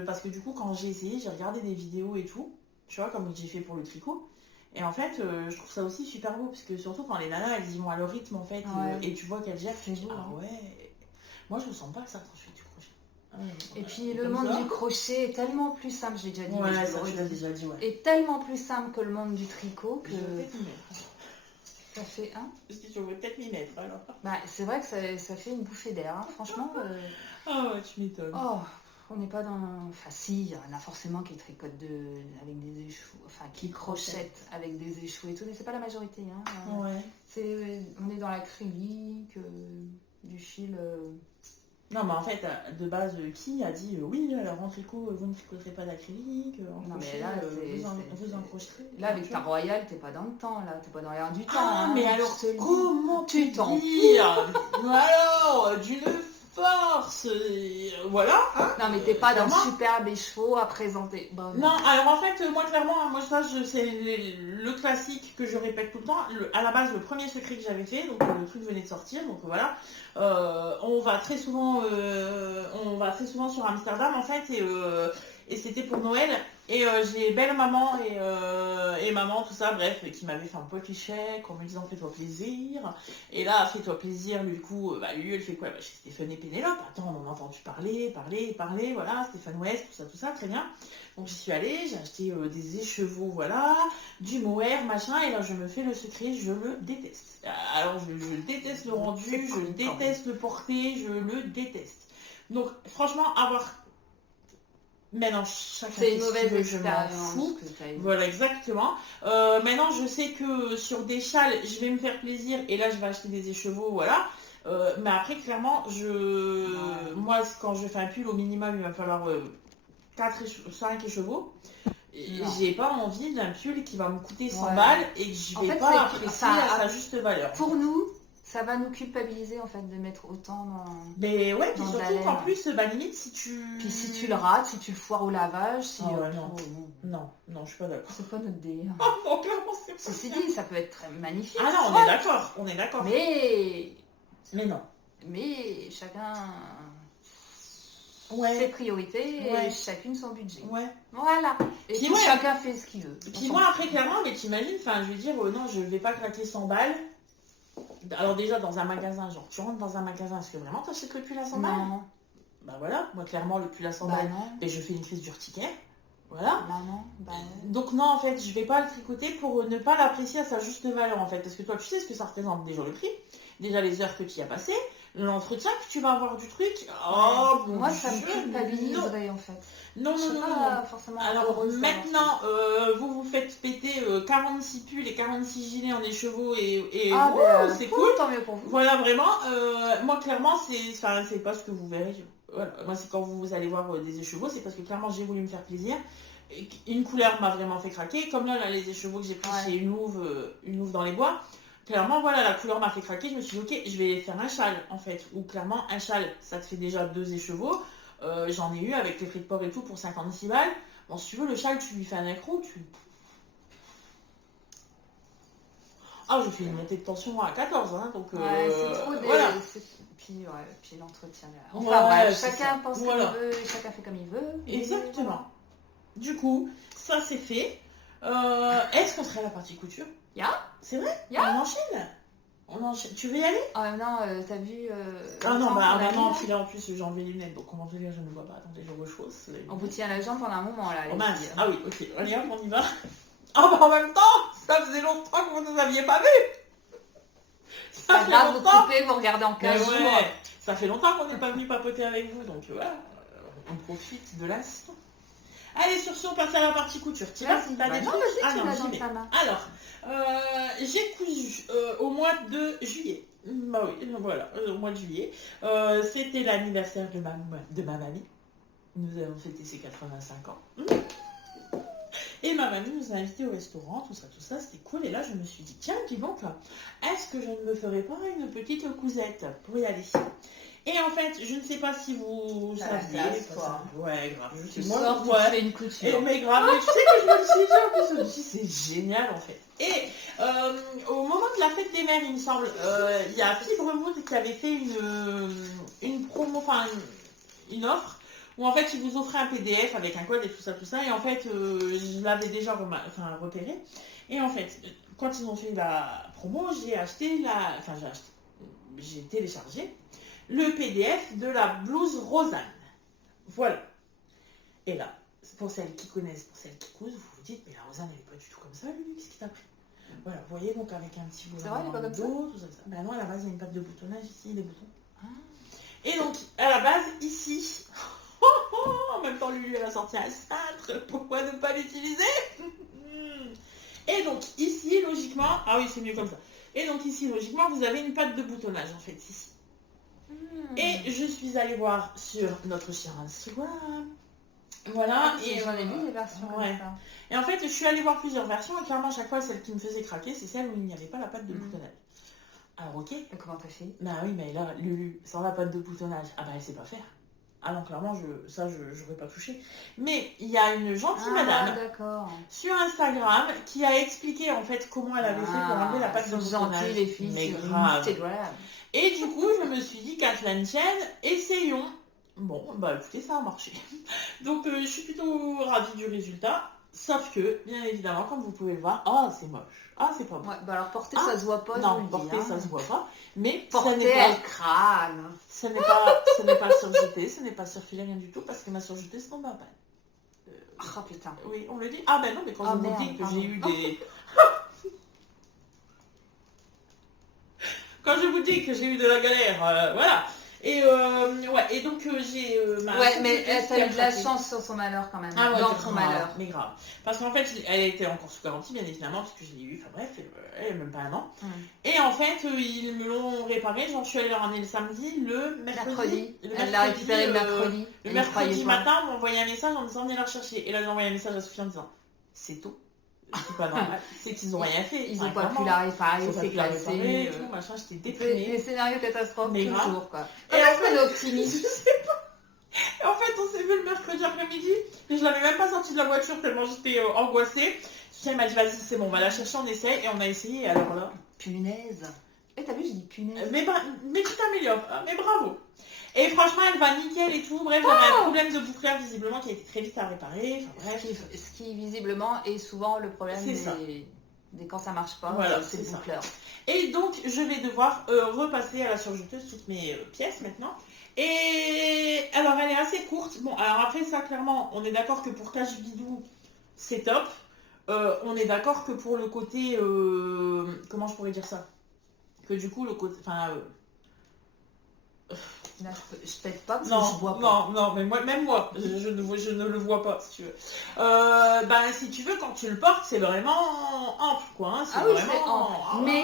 parce que du coup, quand j'ai essayé, j'ai regardé des vidéos et tout. Tu vois, comme j'ai fait pour le tricot. Et en fait, je trouve ça aussi super beau. Parce que surtout quand les nanas, elles y vont à leur rythme en fait. Ouais. Et tu vois qu'elles gèrent. C'est Tu dis, beau, ah hein. ouais. Moi, je ressens pas ça quand je fais du crochet. Ah ouais, Et puis, le comme monde ça. du crochet est tellement plus simple, j'ai déjà dit. mais je Ouais, le ça, tu l'as redis. déjà dit, ouais. Est tellement plus simple que le monde du tricot que Je vais peut-être m'y mettre. ça fait un. Je vais peut-être m'y mettre alors. Bah, c'est vrai que ça fait une bouffée d'air, hein. Franchement. Ah ouais, tu m'étonnes. Oh, on n'est pas dans. Enfin, si, il y en a forcément qui tricotent avec des échous, enfin, qui crochettent avec des échous et tout, mais c'est pas la majorité, hein. Ouais. On est dans l'acrylique, du fil. Non, mais en fait, de base, qui a dit oui, alors en tricot, vous ne tricoterez pas d'acrylique, en Non, mais crochet, là, vous en crocheterez. Là, avec ta royale, t'es pas dans le temps, là, t'es pas dans l'air du temps. Ah, hein, mais je alors, te le dis. comment tu te t'en dire alors, d'une force, voilà. Hein, Non, mais t'es pas dans clairement. superbes chevaux à présenter. Bon, Non, alors en fait, moi clairement, moi ça, c'est le classique que je répète tout le temps. À la base, le premier secret que j'avais fait, donc le truc venait de sortir, donc voilà. On va très souvent sur Amsterdam en fait, et c'était pour Noël. Et j'ai belle maman et maman, tout ça, bref, qui m'avait fait un petit chèque en me disant fais-toi plaisir. Et là, fais-toi plaisir, du coup, lui, elle fait quoi? Chez Stéphane et Pénélope. Attends, on a entendu parler, voilà, Stéphane West, tout ça, très bien. Donc j'y suis allée, j'ai acheté des écheveaux, voilà, du mohair, machin, et là je me fais le secret, je le déteste. Alors je déteste le rendu, je déteste le porter, je le déteste. Donc franchement, avoir... Maintenant, chacun c'est une fait ce qu'il mauvaise veut, je m'en expérience fous. que t'as eue. Voilà, exactement. Maintenant, je sais que sur des châles, je vais me faire plaisir, et là je vais acheter des écheveaux, voilà. Mais après, clairement, moi, quand je fais un pull, au minimum, il va me falloir 5 écheveaux. J'ai pas envie d'un pull qui va me coûter 100 balles et que je vais pas apprécier à sa juste valeur. Pour nous, ça va nous culpabiliser en fait de mettre autant dans. Mais ouais, puis dans surtout qu'en plus, limite si tu. Puis si tu le rates, si tu le foires au lavage, si. Non, je suis pas d'accord. C'est pas notre délire. Non, clairement, c'est pas. Ceci dit, ça peut être très magnifique. Ah non, on est d'accord. Mais non. Mais chacun. Ouais. Ses priorités Ouais. et chacune son budget. Ouais. Voilà. Et Puis puis chacun fait ce qu'il veut. Puis moi après clairement, mais t'imagines, enfin je veux dire, non, je vais pas claquer 100 balles. Alors déjà dans un magasin, genre tu rentres dans un magasin, est-ce que vraiment t'achètes le pull à 100 balles? Non. Bah voilà, moi clairement le pull à 100 balles, et je fais une crise d'urticaire. Voilà. Bah non. Bah Donc non, en fait, je vais pas le tricoter pour ne pas l'apprécier à sa juste valeur en fait. Parce que toi tu sais ce que ça représente, déjà le prix, déjà les heures que tu y as passées, l'entretien que tu vas avoir du truc. Oh bon, moi ça me culpabiliserait en fait. Non. Forcément. Alors maintenant, vous vous faites péter 46 pulls et 46 gilets en écheveaux et c'est cool. Tant mieux pour vous. Voilà, vraiment. Moi, clairement, c'est pas ce que vous verrez. Voilà. Moi, c'est quand vous allez voir des écheveaux, c'est parce que clairement, j'ai voulu me faire plaisir. Une couleur m'a vraiment fait craquer. Comme là, les écheveaux que j'ai pris chez une louve dans les bois. Clairement, voilà, la couleur m'a fait craquer. Je me suis dit, ok, je vais faire un châle, en fait. Ou clairement, un châle, ça te fait déjà 2 écheveaux. J'en ai eu avec les frais de port et tout pour 56 balles. Bon, si tu veux, le châle, tu lui fais un accro, Ah, je fais une montée de tension à 14, hein, donc... c'est trop voilà. Puis l'entretien. Enfin, bref, chacun pense comme il veut, et chacun fait comme il veut. Exactement. Du coup, ça c'est fait. Est-ce qu'on serait à la partie couture? C'est vrai? On enchaîne. Tu veux y aller? Non, t'as vu... Ah non, non, puis là en plus j'ai enlevé les lunettes, donc comment je vais lire, je ne vois pas. Attendez, je rechausse. On vous tient la jambe pendant un moment là. Oh mince. Ah oui, ok. Allez hop, on y va. Ah bah en même temps, ça faisait longtemps que vous ne nous aviez pas vu. Ça fait longtemps. Vous coupez, vous regardez en 15 jours. Ça fait longtemps qu'on n'est pas venu papoter avec vous, donc voilà, on profite de l'instant. Allez, sur ce, on passe à la partie couture. Tu vas, t'as des trucs? Ah non, j'y vais. Alors, j'ai cousu au mois de juillet. Bah oui, voilà, au mois de juillet. C'était l'anniversaire de ma mamie. Nous avons fêté ses 85 ans. Et ma mamie nous a invités au restaurant, tout ça, c'était cool. Et là, je me suis dit, tiens, dis donc, est-ce que je ne me ferais pas une petite cousette pour y aller? Et en fait, je ne sais pas si vous saviez. Ouais, grave. Tu sors, tu fais une couture. Mais grave, mais tu sais que je me le suis dit, en plus, je me suis dit, c'est génial, en fait. Et au moment de la fête des mères, il me semble, il y a Fibre Mood qui avait fait une promo, enfin, une offre, où en fait, ils vous offraient un PDF avec un code et tout ça. Et en fait, je l'avais déjà repéré. Et en fait, quand ils ont fait la promo, j'ai téléchargé le PDF de la blouse Rosanne. Voilà. Et là, pour celles qui connaissent, pour celles qui cousent, vous vous dites, mais la Rosanne, elle n'est pas du tout comme ça, lui, qu'est-ce qu'il t'a pris? Voilà, vous voyez, donc avec un petit boulot dans le dos, tout ça. Ben non, à la base, il y a une patte de boutonnage ici, des boutons. Ah. Et donc, à la base, ici, en même temps, lui, elle a sorti un cintre, pourquoi ne pas l'utiliser? Et donc, ici, logiquement, ah oui, c'est mieux comme ça. Et donc, ici, logiquement, vous avez une patte de boutonnage, en fait, ici. Et je suis allée voir sur notre cher Instagram. Voilà. Et j'en ai vu des versions comme ça. Et en fait, je suis allée voir plusieurs versions. Et clairement, à chaque fois, celle qui me faisait craquer, c'est celle où il n'y avait pas la patte de boutonnage. Alors, ok. Et comment t'as fait? Bah oui, mais là, Lulu, sans la patte de boutonnage, ah bah elle sait pas faire. Ah non, clairement, je n'aurais pas touché. Mais il y a une gentille madame sur Instagram qui a expliqué en fait comment elle avait fait pour enlever la patte de boutonnage. Les filles, mais grave. Et du coup, je me suis dit qu'à cela ne tienne, essayons. Bon, bah écoutez, ça a marché. Donc, je suis plutôt ravie du résultat. Sauf que, bien évidemment, comme vous pouvez le voir, oh, c'est moche. Ah, c'est pas bon. Ouais, bah alors porter, ça se voit pas. Non, porter, ça se voit pas. Mais porter, elle crâne. Ce n'est pas surjeté, ce n'est pas surfilé, rien du tout, parce que ma surjetée se tombe à peine. Ah putain. Oui, on me dit. Ah ben non, mais quand je vous dis que j'ai eu des... Quand je vous dis que j'ai eu de la galère, voilà. Et ouais, et donc j'ai ma... Ouais, mais elle a eu de la chance sur son malheur quand même. Ah ouais, dans son malheur. Mais grave. Parce qu'en fait, elle était encore sous garantie, bien évidemment, parce que je l'ai eu, enfin bref, elle n'a même pas un an. Et en fait, ils me l'ont réparé, genre je suis allée le ramener le samedi, le mercredi. Elle l'a récupéré le mercredi. Le mercredi matin, on m'a envoyé un message en me disant, venez la rechercher. Et là, j'ai envoyé un message à Sophie en disant, c'est tôt. C'est pas normal, c'est qu'ils n'ont rien fait. Ils n'ont pas pu la réparer, c'est classé. Tout, machin, j'étais déprimée. Les scénarios catastrophes, mais toujours quoi. Et après, l'optimisme. Je sais pas. Et en fait, on s'est vu le mercredi après-midi, et je l'avais même pas sorti de la voiture tellement j'étais angoissée. Elle m'a dit, vas-y, c'est bon, on va la chercher, on essaye, et on a essayé, et alors là... Punaise. Et t'as vu, je dis punaise. Mais tu t'améliores, mais bravo. Et franchement, elle va nickel et tout. Bref, j'avais un problème de boucleur visiblement qui a été très vite à réparer. Enfin, bref. Ce qui visiblement est souvent le problème des quand ça marche pas, voilà, c'est le boucleur. Et donc, je vais devoir repasser à la surjeteuse toutes mes pièces maintenant. Et alors, elle est assez courte. Bon, alors après ça, clairement, on est d'accord que pour cache bidou, c'est top. On est d'accord que pour le côté... comment je pourrais dire ça? Que du coup, le côté... Enfin... Là, je pète pas parce que je vois pas. Non, mais même moi, je ne le vois pas, si tu veux. Ben, si tu veux, quand tu le portes, c'est vraiment ample, quoi. Hein, c'est vraiment ample. Mais,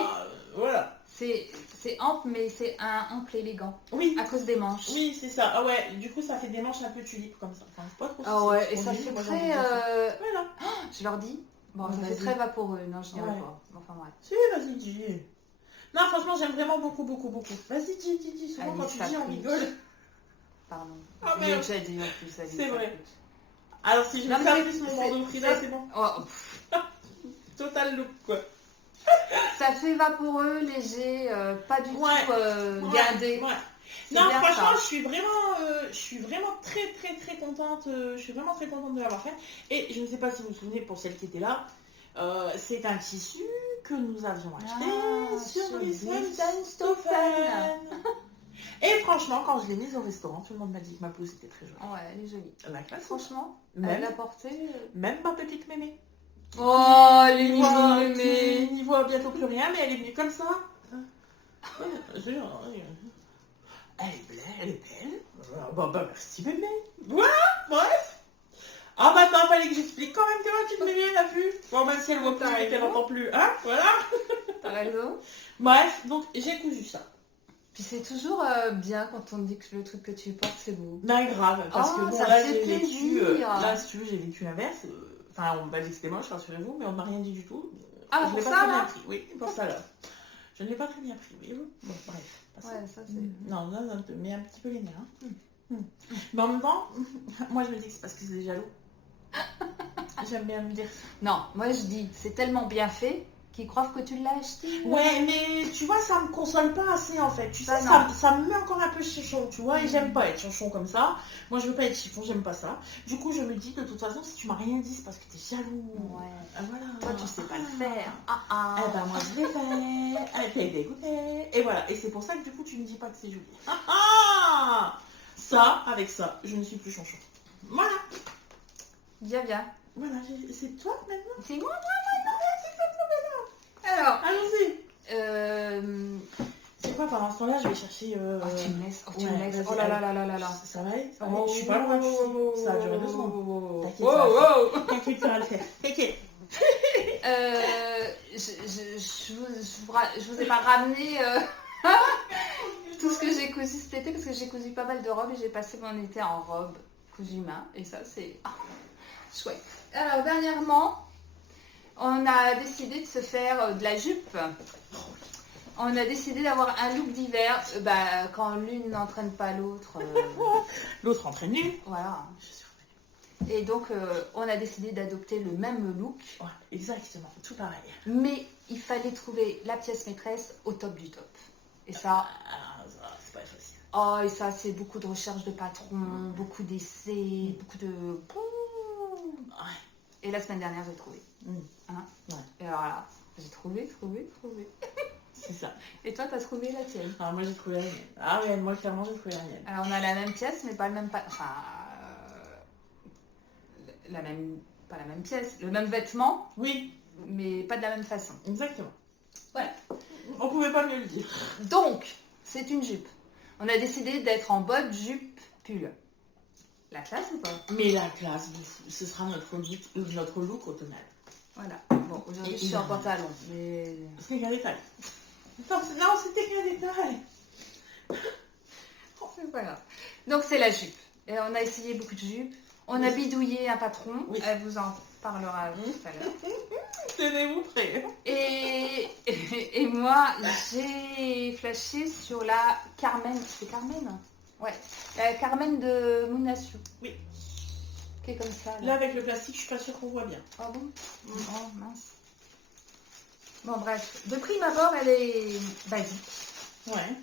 voilà. C'est ample, mais c'est un ample élégant. Oui. À cause des manches. Oui, c'est ça. Ah ouais, du coup, ça fait des manches un peu tulipe, comme ça. Enfin, pas trop. Ah ouais, et ça fait très... Voilà. Je leur dis. Bon, ça fait très vaporeux. Non, je dirais pas. Enfin, bref. Si, vas-y, dis. Non, franchement, j'aime vraiment beaucoup. Vas-y, dis. Souvent, quand tu dis, on rigole. Pardon. Ah, j'ai déjà dit en plus. C'est vrai. Alors, si je veux faire plus mon bandeau Frida, c'est bon. Total look, quoi. Ça fait vaporeux, léger, pas du tout gardé. Ouais. Non, franchement, je suis vraiment très contente. Je suis vraiment très contente de l'avoir fait. Et je ne sais pas si vous vous souvenez, pour celles qui étaient là, c'est un tissu que nous avions acheté sur Stoffen. Et franchement, quand je l'ai mise au restaurant, tout le monde m'a dit que ma pelouse était très jolie. Ouais, elle est jolie. La classe, franchement, elle l'a portée. Même ma petite mémé. Oh, elle est mignonne. Il n'y voit bientôt plus rien, mais elle est venue comme ça. Elle est belle. Bah merci mémé. Voilà, bref. Ah maintenant, fallait que j'explique quand même que ma petite mémé l'a vu. Bon, même si elle voit plus et qu'elle n'entend plus. Hein, voilà. T'as raison. Bref, donc j'ai cousu ça. Puis c'est toujours bien quand on dit que le truc que tu portes, c'est beau. Ben grave, parce que bon, ça là, fait j'ai vécu, plaisir. là, si tu veux, j'ai vécu l'inverse. Enfin, on m'a dit que c'était moche, rassurez-vous, mais on m'a rien dit du tout. Ah, je l'ai pour pas ça, très bien là pris. Oui, pour ça, là. Je ne l'ai pas très bien pris, oui. Bon, bref. Ouais, ça c'est... Non, non, non, mais un petit peu les nerfs. Hein. Mais en même temps, moi, je me dis que c'est parce que c'est des jaloux. J'aime bien me dire ça. Non, moi je dis, c'est tellement bien fait qu'ils croient que tu l'as acheté. Ouais, mais tu vois, ça me console pas assez en fait. Tu sais, non. ça me met encore un peu chichon, tu vois, et j'aime pas être chichon comme ça. Moi, je veux pas être chiffon, j'aime pas ça. Du coup, je me dis, de toute façon, si tu m'as rien dit, c'est parce que t'es jaloux. Ouais. Voilà. Toi, tu sais pas le faire. Eh ben, moi, je l'ai fait. Elle t'est dégoûtée. Et voilà. Et c'est pour ça que du coup, tu me dis pas que c'est joli. Ça, avec ça, je ne suis plus chanchon. Voilà. Viens, viens. Voilà, c'est toi maintenant. C'est moi, alors, allons-y. C'est quoi pendant ce temps-là, je vais chercher. tu me laisses. Tu me laisses. Oh là là là là là là. Ça va aller, je suis pas loin de ici. Ça a duré 2 secondes. T'inquiète, ça va le faire. T'inquiète. Je vous ai pas ramené tout ce que j'ai cousu cet été parce que j'ai cousu pas mal de robes et j'ai passé mon été en robe cousu main et ça c'est chouette. Alors dernièrement, on a décidé de se faire de la jupe. On a décidé d'avoir un look d'hiver, quand l'une n'entraîne pas l'autre. L'autre entraîne l'une. Voilà. Et donc, on a décidé d'adopter le même look. Ouais, exactement, tout pareil. Mais il fallait trouver la pièce maîtresse au top du top. Et ça... c'est pas facile. Oh, et ça, c'est beaucoup de recherche de patron, beaucoup d'essais, beaucoup de... Ouais. Et la semaine dernière, j'ai trouvé. Hein ouais. Et alors là, j'ai trouvé. C'est ça. Et toi, t'as trouvé la tienne? Alors moi, j'ai trouvé la mienne. Ah ouais, moi, clairement, j'ai trouvé la mienne. Alors, on a la même pièce, mais pas le même... Enfin... Pas la même pièce, le même vêtement. Oui. Mais pas de la même façon. Exactement. Voilà. On pouvait pas mieux le dire. Donc, c'est une jupe. On a décidé d'être en botte, jupe, pull. La classe ou pas? Mais la classe, ce sera notre look automnal. Voilà. Bon, aujourd'hui, je suis en pantalon. Mais... C'est qu'un détail. Non, c'était qu'un détail. C'est pas grave. Donc, c'est la jupe. Et on a essayé beaucoup de jupes. On a bidouillé un patron. Oui. Elle vous en parlera tout à l'heure. Tenez-vous prêts. Et moi, j'ai flashé sur la Carmen. C'est Carmen? Ouais. La Carmen de Mounassu. Oui. Qui est comme ça. Là, avec le plastique, je suis pas sûre qu'on voit bien. Ah bon? Oh, mince. Bon, bref. De prime abord, elle est basique. Ouais.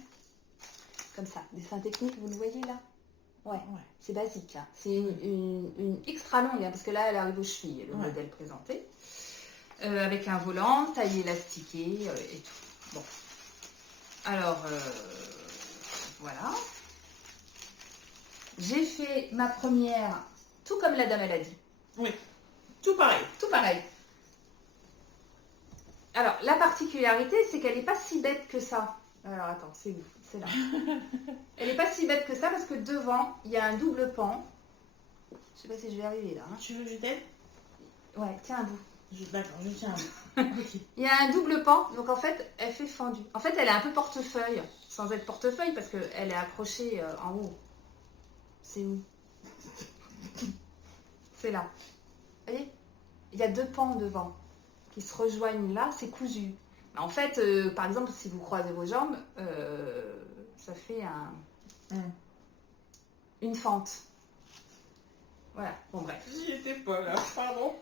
Comme ça. Dessin technique, vous le voyez là? Ouais. C'est basique. Hein. C'est une extra longue, hein, parce que là, elle arrive aux chevilles, le modèle présenté. Avec un volant, taille élastiquée et tout. Bon. Alors, voilà. J'ai fait ma première, tout comme la dame, elle a dit. Oui. Tout pareil. Tout pareil. Alors, la particularité, c'est qu'elle n'est pas si bête que ça. Alors, attends, c'est où? C'est là. Elle n'est pas si bête que ça parce que devant, il y a un double pan. Je sais pas si je vais arriver là. Hein. Tu veux que je t'aide? Ouais, tiens un bout. D'accord, je tiens un bout. Okay. Il y a un double pan, donc en fait, elle fait fendu. En fait, elle est un peu portefeuille, sans être portefeuille parce qu'elle est accrochée en haut. C'est où? C'est là. Vous voyez? Il y a 2 pans devant qui se rejoignent là, c'est cousu. En fait, par exemple, si vous croisez vos jambes, ça fait une fente. Voilà, bon bref. J'y étais pas là, pardon.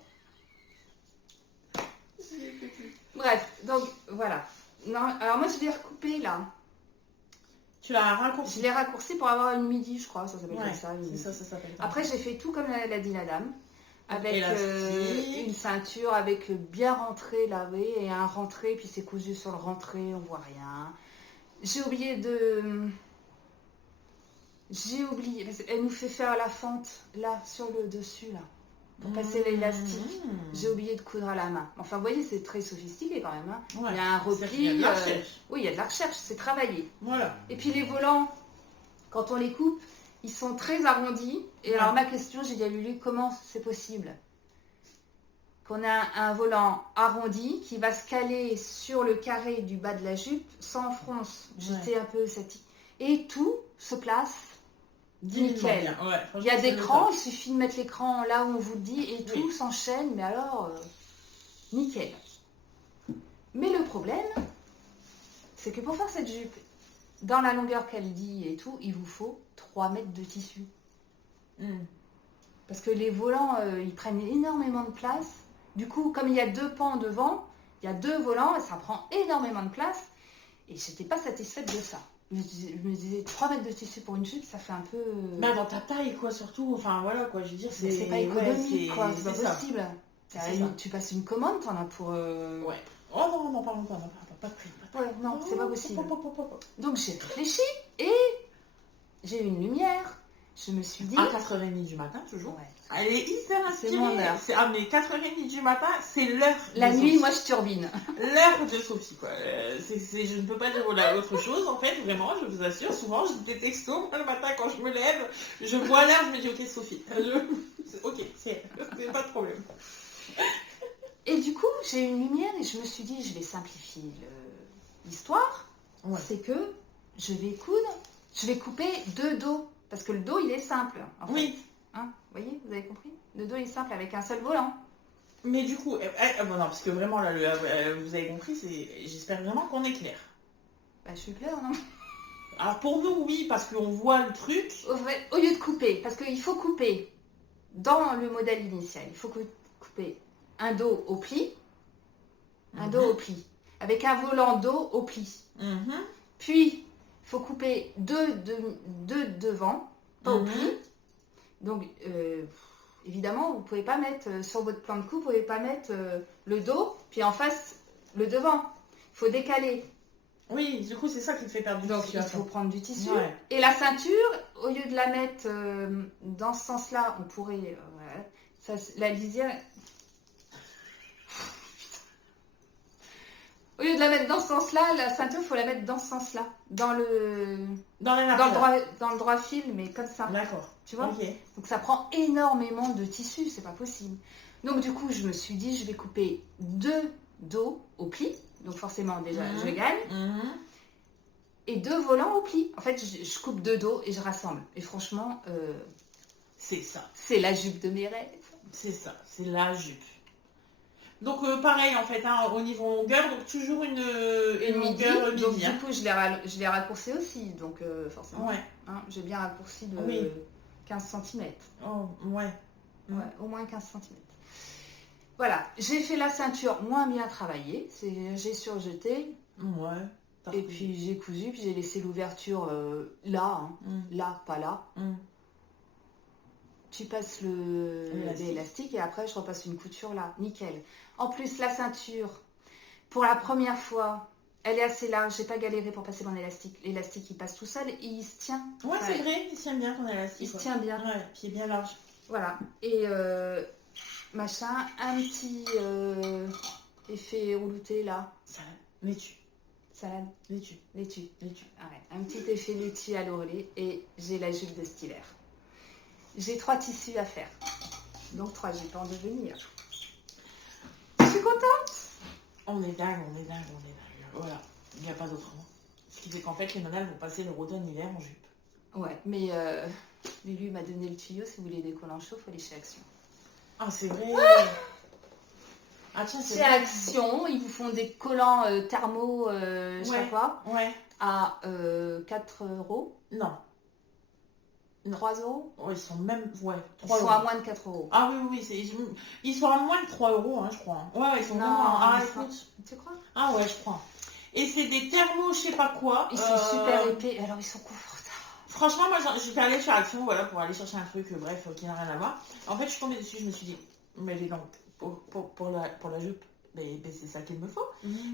J'y étais plus. Bref, donc voilà. Non, alors moi je l'ai recoupé là. Tu l'as raccourci? Je l'ai raccourci pour avoir une midi, je crois, ça s'appelle comme ça. C'est ça s'appelle. Après j'ai fait tout comme l'a dit la dame. Avec une ceinture, avec bien rentré là, oui, et un rentré, puis c'est cousu sur le rentré, on voit rien. J'ai oublié, elle nous fait faire la fente là, sur le dessus là, pour passer l'élastique. J'ai oublié de coudre à la main. Enfin, vous voyez, c'est très sophistiqué quand même. Hein. Ouais, il y a un repli. Il y a de la recherche. Oui, il y a de la recherche, c'est travaillé. Voilà. Et puis les volants, quand on les coupe, ils sont très arrondis. Et alors ma question, j'ai dit à Lulu, comment c'est possible? qu'on a un volant arrondi qui va se caler sur le carré du bas de la jupe sans fronce, jeter un peu cette... Et tout se place nickel. Ouais, il y a d'écran, il suffit de mettre l'écran là où on vous le dit et tout s'enchaîne, mais alors, nickel. Mais le problème, c'est que pour faire cette jupe, dans la longueur qu'elle dit et tout, il vous faut 3 mètres de tissu. Parce que les volants, ils prennent énormément de place. Du coup, comme il y a 2 pans devant, il y a 2 volants, et ça prend énormément de place. Et je n'étais pas satisfaite de ça. Je me disais 3 mètres de tissu pour une jupe, ça fait un peu... Bah dans ta taille, quoi, surtout. Enfin, voilà, quoi, je veux dire, c'est pas économique, quoi. C'est pas possible. Tu passes une commande, t'en as pour... Ouais. Oh non, non, parlons pas, pas de prix. Ouais, non, c'est pas possible. Donc j'ai réfléchi et j'ai eu une lumière. Je me suis dit... À 4h30 du matin, toujours. Ouais. Elle est hyper inspirée. C'est mon heure. Ah, mais 4h30 du matin, c'est l'heure. La nuit, moi, je turbine. L'heure de Sophie, quoi. Je ne peux pas dire autre chose, en fait, vraiment, je vous assure. Souvent, j'ai des textos, le matin, quand je me lève, je vois l'heure, je me dis, ok, Sophie. Ok, c'est pas de problème. Et du coup, j'ai eu une lumière et je me suis dit, je vais simplifier l'histoire. Ouais. C'est que je vais couper 2 dos. Parce que le dos, il est simple, en fait. Oui. Hein, vous voyez, vous avez compris? Le dos est simple avec un seul volant. Mais du coup, bon, non, parce que vraiment, là, vous avez compris, j'espère vraiment qu'on est clair. Bah, je suis claire, non? Alors pour nous, oui, parce qu'on voit le truc. Au lieu de couper, parce qu'il faut couper dans le modèle initial, il faut couper un dos au pli, un dos au pli, avec un volant dos au pli. Puis, il faut couper 2 devant, pas au pli. Donc, évidemment, vous ne pouvez pas mettre sur votre plan de coupe, vous ne pouvez pas mettre le dos, puis en face, le devant. Il faut décaler. Oui, du coup, c'est ça qui te fait perdre du tissu. Donc, il faut prendre du tissu. Ouais. Et la ceinture, au lieu de la mettre dans ce sens-là, on pourrait... la lisière... Au lieu de la mettre dans ce sens-là, la ceinture, il faut la mettre dans ce sens-là. Dans le droit fil, mais comme ça. D'accord. Tu vois? Donc ça prend énormément de tissu, c'est pas possible. Donc du coup, je me suis dit, je vais couper 2 dos au pli. Donc forcément, déjà, je gagne. Et 2 volants au pli. En fait, je coupe 2 dos et je rassemble. Et franchement, c'est ça. C'est la jupe de mes rêves. C'est ça, c'est la jupe. Donc pareil en fait, hein, au niveau longueur, donc toujours une longueur midi. Donc du coup, je l'ai raccourci aussi. Donc forcément, j'ai bien raccourci de 15 cm. Oh, ouais. Au moins 15 cm. Voilà, j'ai fait la ceinture moins bien travaillée. J'ai surjeté. Ouais. Et puis j'ai cousu, puis j'ai laissé l'ouverture là, là, pas là. Tu passes l'élastique et après je repasse une couture là, nickel. En plus la ceinture, pour la première fois, elle est assez large, j'ai pas galéré pour passer mon élastique. L'élastique il passe tout seul et il se tient. Ouais, c'est vrai, il tient bien ton élastique. Il se tient bien. Ouais, puis il est bien large. Voilà, et machin, un petit effet roulouté là. Salade, laitue. Salade, laitue. Arrête. Un petit effet laitue à l'oreiller et j'ai la jupe de stylaire. J'ai 3 tissus à faire. Donc 3 jupes en devenir. Je suis contente. On est dingue. Voilà, il n'y a pas d'autre mot. Ce qui fait qu'en fait, les nanas vont passer leur automne-hiver en jupe. Ouais, mais Lulu m'a donné le tuyau. Si vous voulez des collants chauds, il faut aller chez Action. Ah, c'est vrai. Ah, tiens, chez Action, ils vous font des collants thermo, je sais pas quoi, à 4 €. Non. 3 €. Oh, ils sont même... Ouais, 3 ils sont à moins de 4 €. Ah oui, ils sont à moins de 3 €, hein, je crois. Ouais, ils sont vraiment... Ah, écoute. Tu crois? Ah ouais, je crois. Et c'est des thermos, je sais pas quoi. Ils sont super épais, alors ils sont confortables. Franchement, moi, je vais aller sur Action, voilà, pour aller chercher un truc, bref, qui n'a rien à voir. En fait, je suis tombée dessus, je me suis dit, mais les dents, pour la jupe, mais c'est ça qu'il me faut.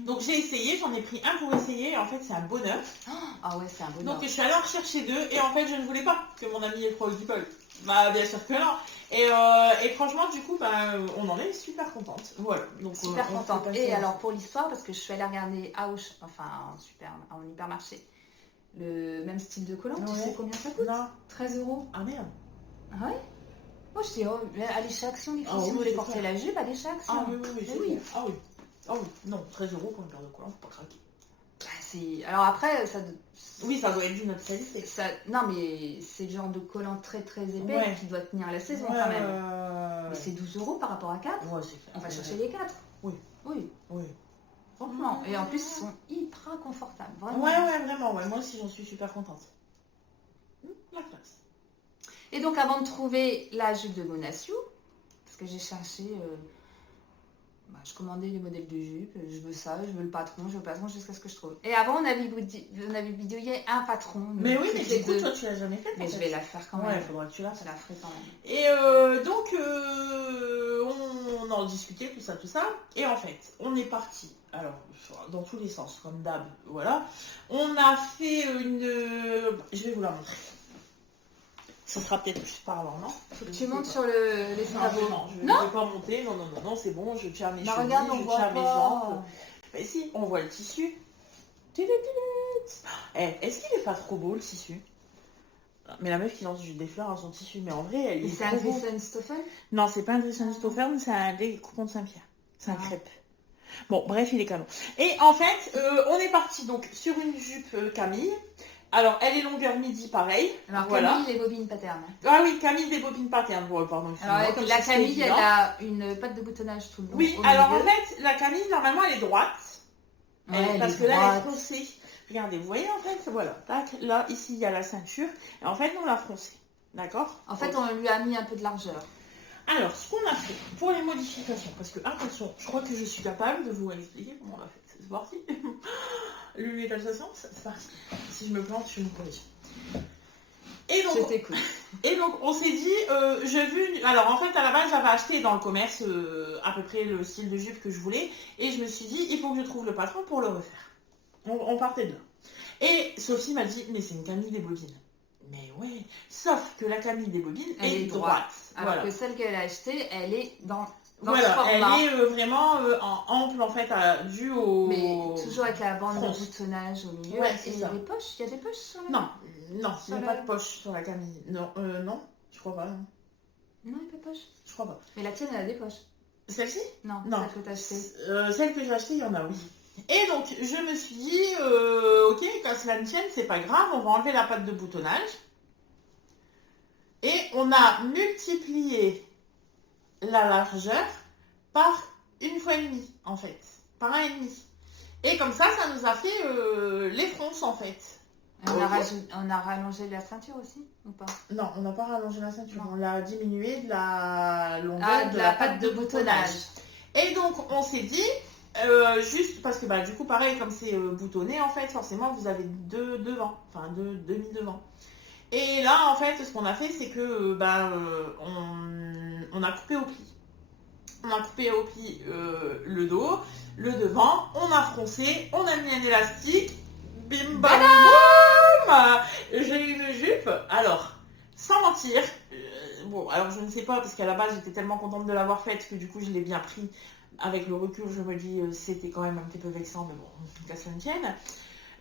Donc j'ai essayé, j'en ai pris un pour essayer, et en fait c'est un bonheur. Ah ouais, c'est un bonheur. Donc je suis allée en rechercher 2, et en fait je ne voulais pas que mon ami ait trop du pol. Bah bien sûr que non. Et franchement du coup, bah, on en est super contente. Voilà. Donc, super contente. Et alors pour l'histoire, parce que je suis allée regarder en hypermarché, le même style de collant, tu sais combien ça coûte? Non. 13 €. Ah merde. Ah ouais? Moi, je dis, oh, allez chez Action, les filles, Ah si oui, vous voulez c'est porter ça. la jupe, allez chez Action. Ah oui, oui, oui, Mais c'est oui. clair. Ah oui. Ah oui. Non, 13 € pour une paire de collants, faut pas craquer. Bah, alors après, ça... Oui, ça doit être d'une autre qualité. Non, mais c'est le genre de collant très très épais Ouais. qui doit tenir la saison Ouais, quand même. Mais c'est 12 € par rapport à 4. Ouais, c'est clair. On va chercher les 4. Oui. Oui. Oui. Franchement. Et en plus, ils sont hyper confortables. Vraiment. Ouais, ouais, vraiment. Ouais. Moi aussi, j'en suis super contente. La classe. Et donc, avant de trouver la jupe de Monaciou, parce que j'ai cherché... je commandais les modèles de jupe, je veux ça, je veux le patron, jusqu'à ce que je trouve. Et avant, on avait bidouillé un patron. Mais oui, mais du coup, toi, tu l'as jamais fait. Mais je vais la faire quand même. Ouais, il faudra que tu la fasses. Je la ferai quand même. Et donc, on en discutait, tout ça. Et en fait, on est parti. Alors, dans tous les sens, comme d'hab, voilà. On a fait une... Je vais vous la montrer. Ça sera peut-être plus parlant, non? Tu montes sur les travaux. Non, je ne vais pas monter. Non, c'est bon, je tiens mes chevilles, regarde, je tiens mes jambes. Mais si, on voit le tissu. Est-ce qu'il est pas trop beau, le tissu? Mais la meuf qui lance des fleurs à son tissu, mais en vrai, elle est c'est un Dresden-Stoffen? Non, c'est pas un Dresden-Stoffen, c'est un découpant de Saint-Pierre. C'est un crêpe. Bon, bref, il est canon. Et en fait, on est parti donc sur une jupe Camille. Alors, elle est longueur midi, pareil. Alors, voilà. Camille, les bobines patternes. Ah oui, Camille des bobines patternes. Bon, pardon. Alors, la Camille, elle a une patte de boutonnage tout le long. Oui, alors en fait, la Camille, normalement, elle est droite. Parce que là, elle est froncée. Regardez, vous voyez, en fait, voilà. Tac, là, ici, il y a la ceinture. Et en fait, on l'a froncée. D'accord? En fait, on lui a mis un peu de largeur. Alors, ce qu'on a fait pour les modifications, parce que, attention, je crois que je suis capable de vous expliquer comment on l'a fait. C'est parti. L'humilisation, c'est parti. Si je me plante, je suis une correction. Je t'écoute. Et donc, on s'est dit, j'ai vu... Alors, en fait, à la base, j'avais acheté dans le commerce à peu près le style de jupe que je voulais. Et je me suis dit, il faut que je trouve le patron pour le refaire. On partait de là. Et Sophie m'a dit, mais c'est une Camille des bobines. Mais ouais, sauf que la Camille des bobines, elle est droite. Alors que celle qu'elle a achetée, elle est dans voilà, ce format. elle est vraiment en ample, en fait, dû au... Mais toujours avec la bande de boutonnage au milieu. Ouais, et ça. les poches, il y a des poches sur la... Non, il n'y a pas de poche sur la Camille. Non, je crois pas. Non, il n'y a pas de poche. Je crois pas. Mais la tienne, elle a des poches. Celle-ci? Non, celle que tu as achetée. Celle que j'ai achetée, il y en a, oui. Et donc, je me suis dit, ok, quand cela ne tienne, c'est pas grave, on va enlever la patte de boutonnage. Et on a multiplié la largeur par 1,5 en fait. Par 1,5. Et comme ça nous a fait les fronces en fait. On a rallongé la ceinture aussi ou pas? Non, on n'a pas rallongé la ceinture. On l'a diminué de la longueur de la patte de boutonnage. Et donc, on s'est dit, juste parce que du coup, pareil, comme c'est boutonné, en fait, forcément, vous avez deux devants. Enfin, deux demi-devants. Et là, en fait, ce qu'on a fait, c'est que on a coupé au pli. On a coupé au pli le dos, le devant, on a froncé, on a mis un élastique, bim bam boum. J'ai une jupe. Alors, sans mentir, bon, alors je ne sais pas, parce qu'à la base, j'étais tellement contente de l'avoir faite que du coup, je l'ai bien pris. Avec le recul, je me dis, c'était quand même un petit peu vexant, mais bon, qu'à cela ne tienne.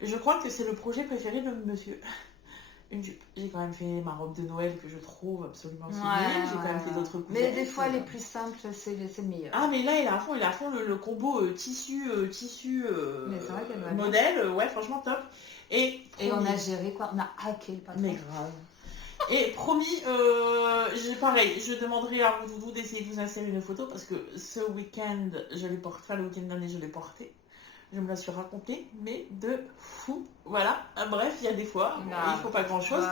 Je crois que c'est le projet préféré de monsieur. Une jupe. J'ai quand même fait ma robe de Noël que je trouve absolument sublime. J'ai quand même fait d'autres couleurs. Mais des fois, les plus simples, c'est le meilleur. Ah, mais là, il est à fond le combo tissu modèle. Ouais, franchement, top. Et on a géré quoi? On a hacké le patron. Mais grave. Et promis, pareil, je demanderai à vous d'essayer de vous insérer une photo parce que ce week-end, je l'ai porté, enfin le week-end dernier, je l'ai porté. Je me la suis racontée, mais de fou. Voilà. Bref, il y a des fois, il ne faut pas grand-chose.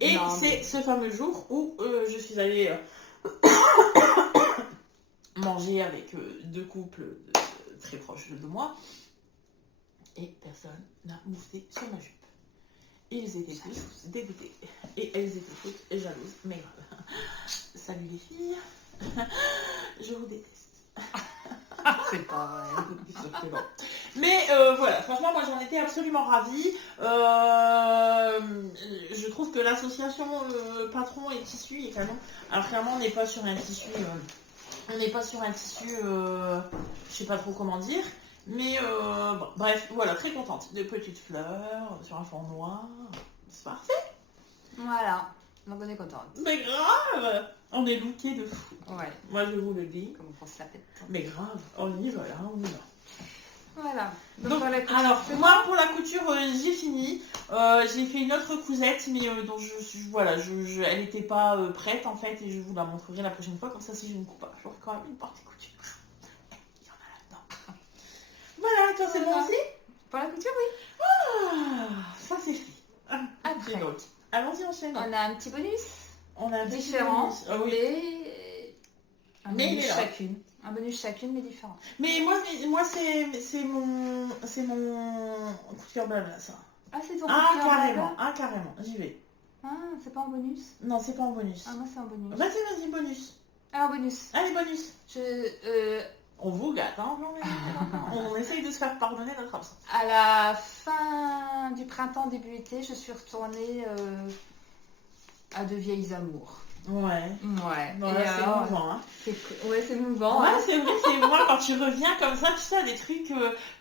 Et c'est ce fameux jour où je suis allée manger avec deux couples très proches de moi. Et personne n'a moussé sur ma jupe. Ils étaient tous dégoûtés. Et elles étaient toutes jalouses. Mais grave. Salut les filles. Je vous déteste. C'est pas vrai. Mais voilà, franchement, moi j'en étais absolument ravie. Je trouve que l'association patron et tissu est canon. Alors clairement, on n'est pas sur un tissu, je sais pas trop comment dire. Mais bon, bref, voilà, très contente. Des petites fleurs sur un fond noir. C'est parfait. Voilà, donc on est contente. Mais grave. On est lookés de fou. Ouais. Moi, je vous le dis. Comme on pense la tête. Mais grave, on y va là, on y va. Voilà. Donc, la couture, alors, moi, pour la couture, j'ai fini. J'ai fait une autre cousette, mais dont voilà, elle n'était pas prête, en fait, et je vous la montrerai la prochaine fois. Comme ça, si je ne coupe pas, j'aurai quand même une partie couture. Il y en a là-dedans. Voilà, toi, c'est bon aussi? Pour la couture, oui. Ah, ça, c'est fait. Après. Donc, allons-y, enchaîne. On a un petit bonus. On a différent. Ah, oui. Un Mais bonus chacune. Un bonus chacune, mais différent. Mais moi c'est mon coup de cœur blabla, ça. Ah, c'est ton Ah, coup de cœur carrément, blabla. ah, carrément, j'y vais. Ah, c'est pas en bonus? Non, c'est pas en bonus. Ah, moi, c'est en bonus. Vas-y, bonus. Alors, bonus. Allez, bonus. On vous gâte, hein, on essaye de se faire pardonner notre absence. À la fin du printemps, début été, je suis retournée à De vieilles amours. Ouais. Ouais. C'est mouvant, hein. Ouais, c'est mouvant. Ouais, hein. c'est vrai, c'est moi quand tu reviens comme ça, tu sais, des trucs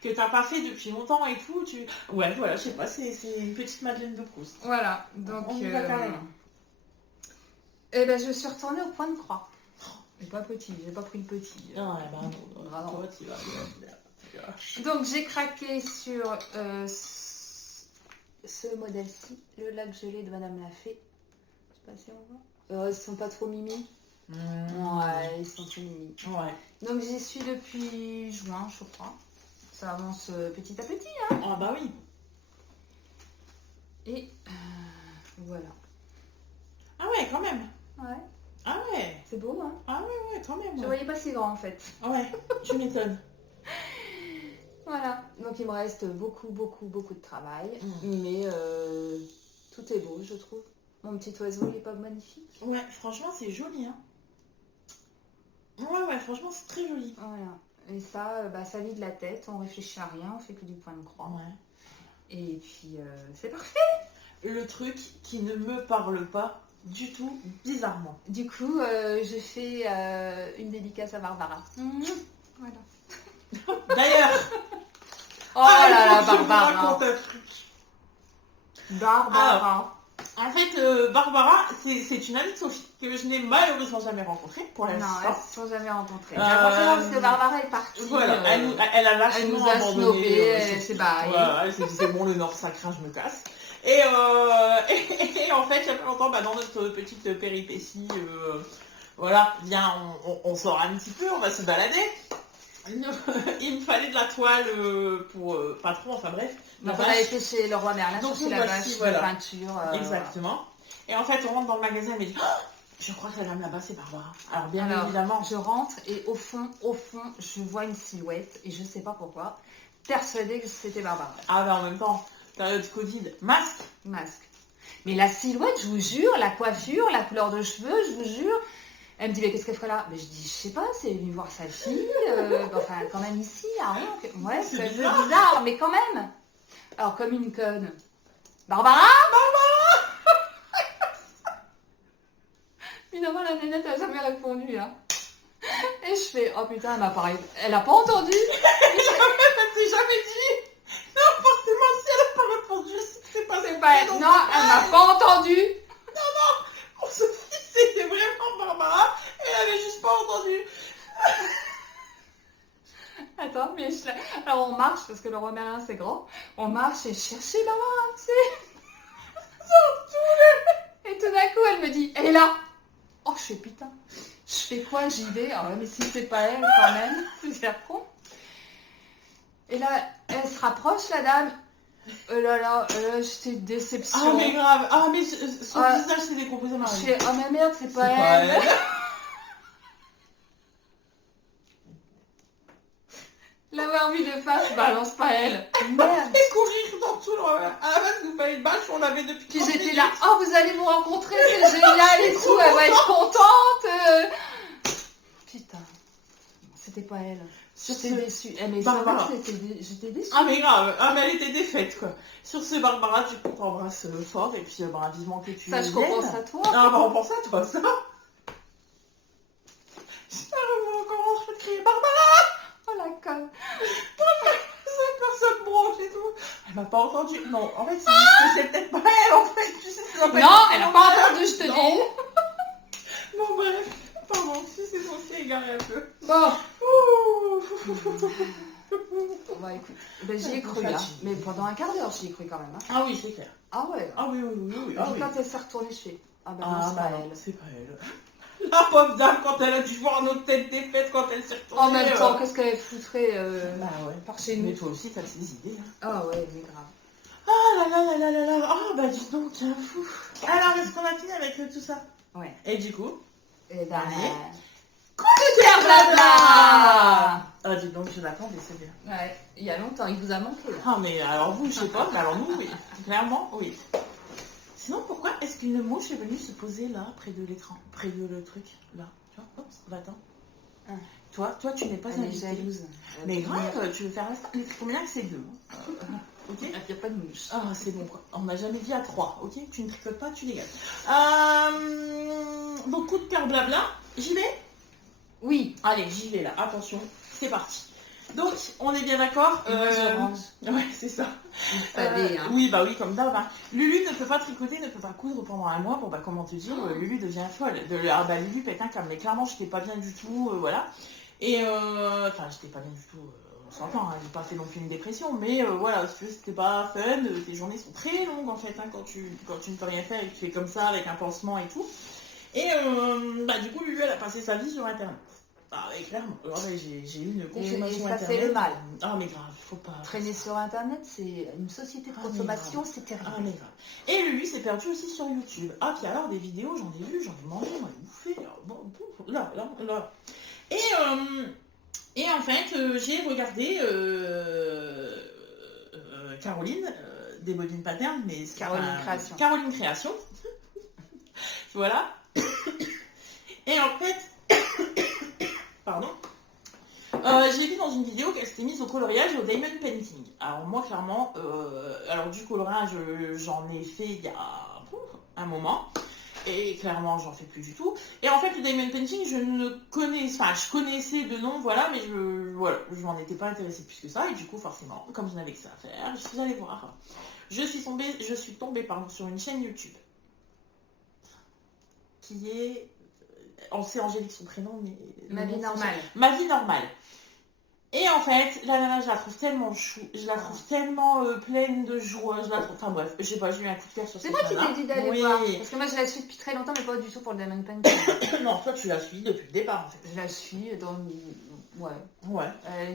que t'as pas fait depuis longtemps et tout, Ouais, voilà, je sais pas, c'est une petite Madeleine de Proust. Voilà, donc... On y va carrément. Eh ben, je suis retournée au point de croix. Mais pas petit, j'ai pas pris le petit. Ah, bah non, Vraiment. toi, tu vas. Donc j'ai craqué sur ce modèle-ci, le lac gelé de Madame Lafay. Je sais pas si on voit. Ils sont pas trop mimi. Ouais, ils sont trop mimi. Ouais. Donc j'y suis depuis juin, je crois. Ça avance petit à petit. Hein. Ah bah oui. Et voilà. Ah ouais, quand même. Ouais. Ah ouais. C'est beau, hein. Ah ouais, quand même. Je voyais pas si grand en fait. Ouais, tu m'étonnes. Voilà. Donc il me reste beaucoup de travail. Mais tout est beau, je trouve. Mon petit oiseau, il est pas magnifique? Ouais, franchement, c'est joli, hein. Ouais, franchement, c'est très joli. Voilà. Et ça, ça vide la tête, on réfléchit à rien, on fait que du point de croix. Ouais. Et puis, c'est parfait. Le truc qui ne me parle pas du tout, bizarrement. Du coup, je fais une dédicace à Barbara. Voilà. D'ailleurs, oh là là, je vous Barbara. raconte un truc. Barbara. En fait, Barbara, c'est une amie de Sophie que je n'ai malheureusement jamais rencontrée pour Non, l'instant. elles ne se sont jamais rencontrées. Parce que Barbara est partie. Voilà, elle a lâchement elle nous a abandonné. snobé, elle s'est barrée. Voilà, elle s'est dit c'est bon, le Nord ça craint, je me casse. Et en fait, il y a pas longtemps, dans notre petite péripétie, voilà, viens, on sort un petit peu, on va se balader. Il me fallait de la toile pour pas trop, enfin bref. Donc on a été chez Leroy Merlin, Donc chercher la vache, voilà. de peinture. Exactement. Et en fait, on rentre dans le magasin, elle me dit oh, je crois que la dame là-bas, c'est Barbara. Alors évidemment, je rentre et au fond, je vois une silhouette et je sais pas pourquoi, persuadée que c'était Barbara. Ah ben en même temps, période Covid, masque. Mais la silhouette, je vous jure, la coiffure, la couleur de cheveux, je vous jure. Elle me dit, mais qu'est-ce qu'elle ferait là? Mais je dis, je sais pas, c'est venue voir sa fille, enfin quand même ici, à rien. Ouais, c'est bizarre, mais quand même. Alors comme une conne. Barbara. Évidemment, la nénette n'a jamais répondu. Hein. Et je fais, oh putain, elle a pas entendu. Elle s'est jamais dit. Non, forcément, si elle a pas répondu, c'est pas elle. Non, elle m'a pas entendu. Non, on se dit c'était vraiment Barbara. Elle avait juste pas entendu. Attends, mais alors on marche, parce que le Leroy Merlin c'est grand. On marche et je cherchais Barbara, tu sais. Et tout d'un coup, elle me dit, elle est là. Oh, je fais putain. Je fais quoi? J'y vais. Ah ouais, mais si c'est pas elle, quand même, c'est faire con. Et là, elle se rapproche, la dame. Oh là là, j'étais une déception. Ah mais grave. Ah mais son visage s'est décomposé, Marie. Je fais, oh mais merde, c'est pas elle. L'avoir vu de face, balance pas elle. Merde. Et courir dans tout le... À la base, nous fallait une bâche, on l'avait depuis... Puis j'étais là, oh vous allez vous rencontrer, c'est génial et tout, elle va être contente. Putain, c'était pas elle. J'étais déçue. Mais Barbara. J'étais déçue. Ah mais grave, mais elle était défaite quoi. Sur ce Barbara, du coup, t'embrasses fort et puis vivement que tu... Ça, je pense à toi. Ah on pense à toi, ça. J'espère comment je peux te crier Barbara. Oh la conne. Personne bronche et tout. Elle m'a pas entendu. Non, en fait, c'est peut-être pas elle en fait. Tu sais, Non, elle a pas entendu, je te dis. Bon bref, pardon, si c'est censé égarer un peu. Bon. Ouh. Bah écoute, j'y ai cru, hein. Mais pendant un quart d'heure, j'y ai cru quand même. Hein. Ah oui, c'est clair. Ah ouais. Ah oui, oui, oui, oui. Ah, oui. Quand elle s'est retournée, je fais, ah bah non, c'est pas elle. C'est pas elle. La pauvre dame, quand elle a dû voir notre tête défaite, quand elle s'est retournée. En même temps, qu'est-ce qu'elle foutrait par chez nous. Mais toi aussi, t'as ces idées. Hein. Ah ouais, mais grave. Ah là là là là là là. Ah bah dis donc, un fou. Alors, est-ce qu'on a fini avec tout ça? Ouais. Et du coup? Et ben... Coup de cœur blabla. Ah dis donc, je l'attendais, c'est bien. Ouais, il y a longtemps, il vous a manqué là. Ah mais alors vous, je sais pas, mais alors nous, oui. Clairement, oui. Sinon, pourquoi est-ce qu'une mouche est venue se poser là, près de l'écran, près de le truc, là? Tu vois, hop, va-t'en. Toi, tu n'es pas Elle est invitée. jalouse. Mais grave, tu veux faire l'instant. Combien que c'est deux? Ok. Il n'y a pas de mouche. Ah, c'est bon quoi. On n'a jamais dit à 3, ok? Tu ne tricotes pas, tu dégages. Donc, coup de cœur blabla. J'y vais? Oui. Allez, j'y vais là. Attention, c'est parti. Donc, on est bien d'accord. Ouais, c'est ça. Vous savez, hein. Oui, bah oui, comme d'hab. Hein. Lulu ne peut pas tricoter, ne peut pas coudre pendant un mois. Bon, bah, comment te dire, Lulu devient folle. Ah, bah, Lulu pète un câble. Mais clairement, j'étais pas bien du tout, voilà. Et, enfin, j'étais pas bien du tout. On s'entend, hein, j'ai pas fait non plus une dépression, mais voilà, c'était pas fun, tes journées sont très longues en fait, hein, quand tu ne peux rien faire et que tu fais comme ça avec un pansement et tout. Et bah du coup, Lulu, elle a passé sa vie sur Internet. Ah oui, clairement. J'ai eu une consommation et ça Internet. fait le mal. Ah mais grave, faut pas... Traîner sur Internet, c'est une société de consommation, c'est terrible. Ah mais grave. Et Lulu s'est perdu aussi sur YouTube. Ah puis alors des vidéos, j'en ai vu, j'en ai mangé, moi j'ai bouffé. Là. Et en fait, j'ai regardé Caroline, des Bodine Pattern, mais Création. Caroline Création. Voilà. Et en fait, pardon, j'ai vu dans une vidéo qu'elle s'était mise au coloriage et au diamond painting. Alors moi, clairement, alors du coloriage, j'en ai fait il y a un moment. Et clairement, j'en fais plus du tout. Et en fait, le diamond painting, je connaissais de nom, voilà, mais je m'en étais pas intéressée plus que ça. Et du coup, forcément, comme je n'avais que ça à faire, je suis allée voir. Je suis tombée sur une chaîne YouTube qui est, on sait Angélique son prénom, mais Ma vie normale. Ma vie normale. Et en fait, la nana, je la trouve tellement chou, je la trouve tellement pleine de joie, je la trouve... Enfin bref, je sais pas, j'ai eu un coup de cœur sur cette nana. C'est toi qui t'es dit d'aller voir. Parce que moi, je la suis depuis très longtemps, mais pas du tout pour le diamond painting. Non, toi, tu la suis depuis le départ, en fait. Je la suis dans...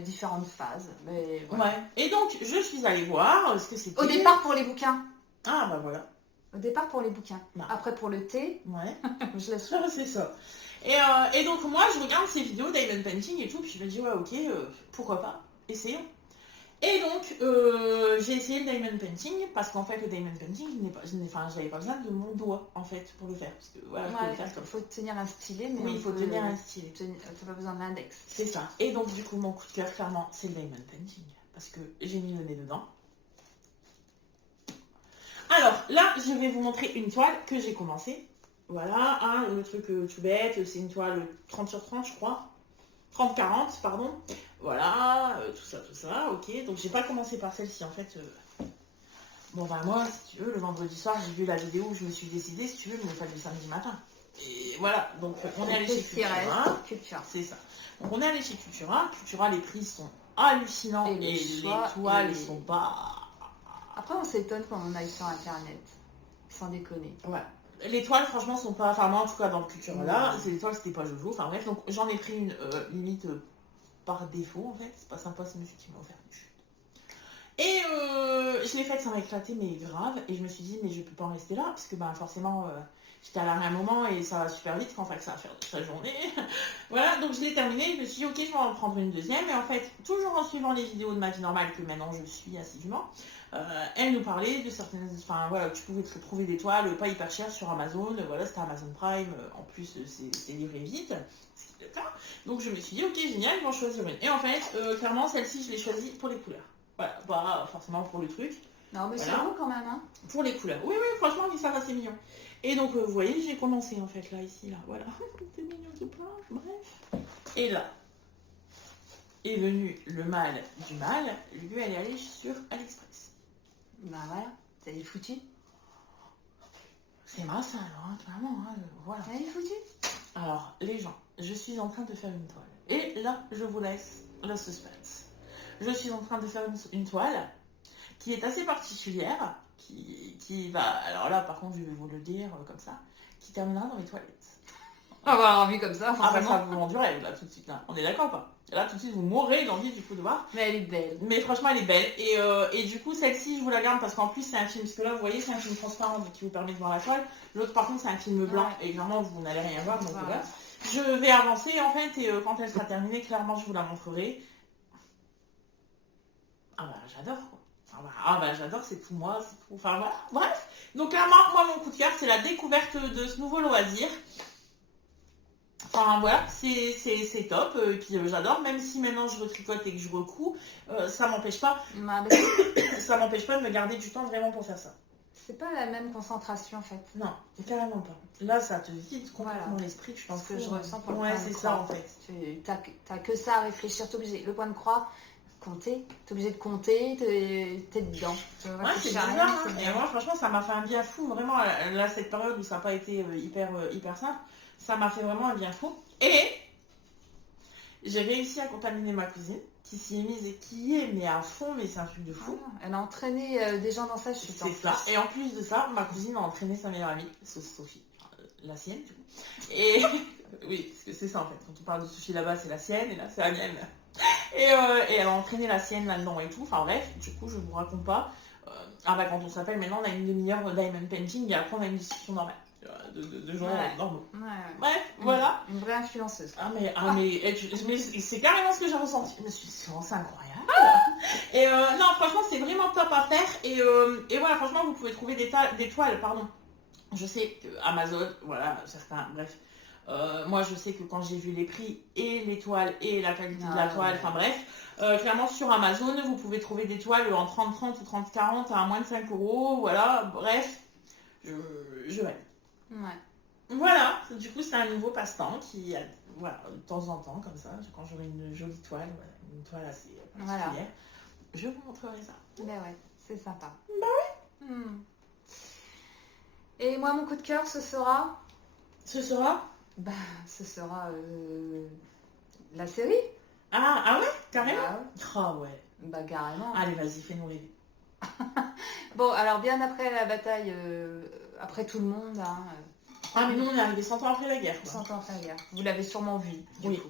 différentes phases. Mais voilà. Ouais. Et donc, je suis allée voir ce que c'était. Au départ, pour les bouquins. Ah, bah voilà. Au départ, pour les bouquins. Non. Après, pour le thé. Ouais. Je la suis. C'est ça. Et donc moi je regarde ces vidéos diamond painting et tout, puis je me dis ouais ok, pourquoi pas, essayons. Et donc j'ai essayé le diamond painting parce qu'en fait le diamond painting, j'avais pas besoin de mon doigt en fait pour le faire. Parce que voilà, il faut tenir un stylet, mais oui, il faut tenir un stylet. Tu n'as pas besoin de l'index. C'est ça. Et donc du coup mon coup de cœur clairement c'est le diamond painting parce que j'ai mis le nez dedans. Alors là je vais vous montrer une toile que j'ai commencé. Voilà, hein, le truc tout bête, c'est une toile 30 sur 30 je crois. 30-40, pardon. Voilà, tout ça, ok. Donc j'ai pas commencé par celle-ci en fait. Bon bah moi, si tu veux, le vendredi soir, j'ai vu la vidéo où je me suis décidée, si tu veux, il me fallait le samedi matin. Et voilà, donc on est allé chez Cultura. C'est ça. Donc on est allé chez Cultura. Cultura, les prix sont hallucinants et les toiles sont pas... Après on s'étonne quand on aille sur internet. Sans déconner. Ouais. Les toiles, franchement, sont pas... Enfin, moi, en tout cas, dans le Cultura, là, les toiles, c'était pas Jojo. Enfin, bref, donc j'en ai pris une limite par défaut, en fait. C'est pas sympa, c'est monsieur qui m'a offert une chute. Et je l'ai faite, ça m'a éclaté, mais grave. Et je me suis dit, mais je peux pas en rester là, parce que, ben, forcément, j'étais à l'arrêt un moment et ça va super vite quand ça va faire toute la journée. Voilà, donc je l'ai terminée. Je me suis dit, ok, je vais en prendre une deuxième. Et en fait, toujours en suivant les vidéos de Ma vie normale, que maintenant je suis assidûment, elle nous parlait de certaines... Enfin voilà, tu pouvais te trouver des toiles pas hyper chères sur Amazon. Voilà, c'était Amazon Prime. En plus, c'est livré vite. C'est le cas. Donc je me suis dit, ok, génial, je vais en choisir une. Et en fait, clairement, celle-ci, je l'ai choisie pour les couleurs. Voilà, pas forcément pour le truc. Non, mais voilà. c'est beau quand même, hein. Pour les couleurs. Oui, oui, franchement, ça va, c'est mignon. Et donc, vous voyez, j'ai commencé en fait là, ici, là. Voilà. C'est mignon tout plein. Bref. Et là est venu le mal du mal. Lui, elle est allée sur AliExpress. Bah voilà, t'as les foutu. C'est ma salle, hein, clairement. Hein, voilà. T'as les foutu. Alors, les gens, je suis en train de faire une toile. Et là, je vous laisse le suspense. Je suis en train de faire une toile qui est assez particulière, qui va... Alors là, par contre, je vais vous le dire comme ça, qui terminera dans les toilettes. On va avoir vu comme ça, Ah bah ça vous vend du rêve, là, tout de suite. Là. On est d'accord ou pas? Là, tout de suite, vous mourrez d'envie du coup de voir. Mais elle est belle. Mais franchement, elle est belle. Et du coup, celle-ci, je vous la garde parce qu'en plus, c'est un film... Parce que là, vous voyez, c'est un film transparent qui vous permet de voir la toile. L'autre, par contre, c'est un film blanc. Et clairement, vous n'allez rien voir. Donc voilà. Je vais avancer, en fait. Et quand elle sera terminée, clairement, je vous la montrerai. Ah bah, j'adore, quoi. Ah bah, j'adore, c'est tout moi. C'est tout... Enfin, voilà. Bref. Donc, clairement, moi, mon coup de cœur, c'est la découverte de ce nouveau loisir. Enfin voilà, c'est top, et puis j'adore, même si maintenant je retricote et que je recouds, ça m'empêche pas, ça m'empêche pas de me garder du temps vraiment pour faire ça. C'est pas la même concentration en fait. Non, carrément pas. Là ça te vide complètement l'esprit, je pense que je ressens pour le ouais, point de c'est croix. Ça en fait. T'as que ça à réfléchir, t'es obligé. Le point de croix, compter, t'es obligé de compter, t'es dedans. Ouais, c'est bizarre, hein. Et moi franchement ça m'a fait un bien fou, vraiment, là cette période où ça n'a pas été hyper simple, ça m'a fait vraiment un bien fou. Et j'ai réussi à contaminer ma cousine qui s'y est mise et qui est mais à fond, mais c'est un truc de fou. Elle a entraîné des gens dans sa chute. C'est ça. Et en plus de ça, ma cousine a entraîné sa meilleure amie, Sophie, la sienne du coup. Et oui, parce que c'est ça en fait. Quand on parle de Sophie là-bas, c'est la sienne et là c'est la mienne. Et elle a entraîné la sienne là-dedans et tout. Enfin bref, du coup je vous raconte pas. Ah bah quand on s'appelle maintenant, on a une demi-heure diamond painting et après on a une discussion normale. De gens normaux. Bref, voilà. Une vraie influenceuse. Mais c'est carrément ce que j'ai ressenti. Je me suis dit, c'est incroyable. Et non, franchement, c'est vraiment top à faire. Et voilà, franchement, vous pouvez trouver des toiles, pardon. Je sais que Amazon, voilà, certains, bref. Moi, je sais que quand j'ai vu les prix et les toiles et la qualité de la toile, enfin bref, clairement sur Amazon, vous pouvez trouver des toiles en 30-30 ou 30-40 à moins de 5 €. Voilà, bref, je valide. Ouais. Voilà, du coup c'est un nouveau passe-temps qui, voilà, de temps en temps comme ça, quand j'aurai une jolie toile, une toile assez particulière, je vous montrerai ça. Ben ouais, c'est sympa. Bah oui. Et moi mon coup de cœur ce sera Ce sera la série. Ah ouais, carrément. Ah ouais. Bah carrément. Allez vas-y, fais-nous rêver. Bon alors bien après la bataille, après tout le monde, hein, ah mais nous on est arrivé 100 ans après la guerre. 100 ans après la guerre. Vous l'avez sûrement vu. Oui.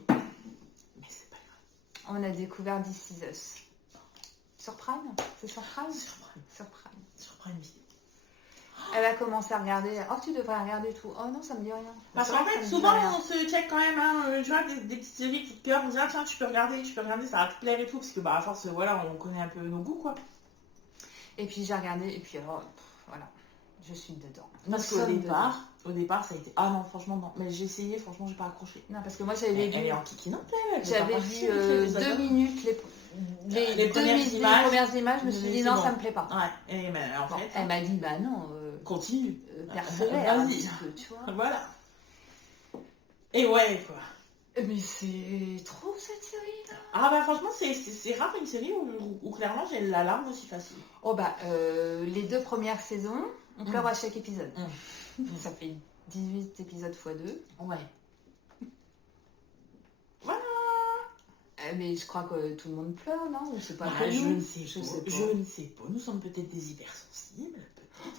Mais c'est pas grave. On a découvert This Is Us. Sur Prime? C'est sur Prime? Sur Prime Video. Elle a commencé à regarder. Oh tu devrais regarder tout. Oh non ça me dit rien. Parce qu'en fait souvent on se check quand même, hein, tu vois, des petites séries coup de cœur, on dit ah tiens tu peux regarder, ça va te plaire et tout, parce que bah à force voilà on connaît un peu nos goûts quoi. Et puis j'ai regardé et puis alors voilà. Je suis dedans. Parce qu'au départ, ça a été... Ah non, franchement, non. Mais j'ai essayé, franchement, j'ai pas accroché. Non, parce que moi, j'avais vu... Elle est en kikinante, j'avais vu 2 minutes, les premières images, je me suis dit, non, ça me plaît pas. Ouais, et ben, en fait... Elle m'a dit, bah non, continue. Persévère, vas-y. Tu vois. Voilà. Et ouais, quoi. Mais c'est trop, cette série-là. Ah bah franchement, c'est rare une série où clairement, j'ai la larme aussi facile. Oh bah, les 2 premières saisons... On pleure à chaque épisode. Ça fait 18 épisodes x 2. Ouais. Voilà. Mais je crois que tout le monde pleure, non? Ou c'est pas je ne sais pas. Nous sommes peut-être des hypersensibles.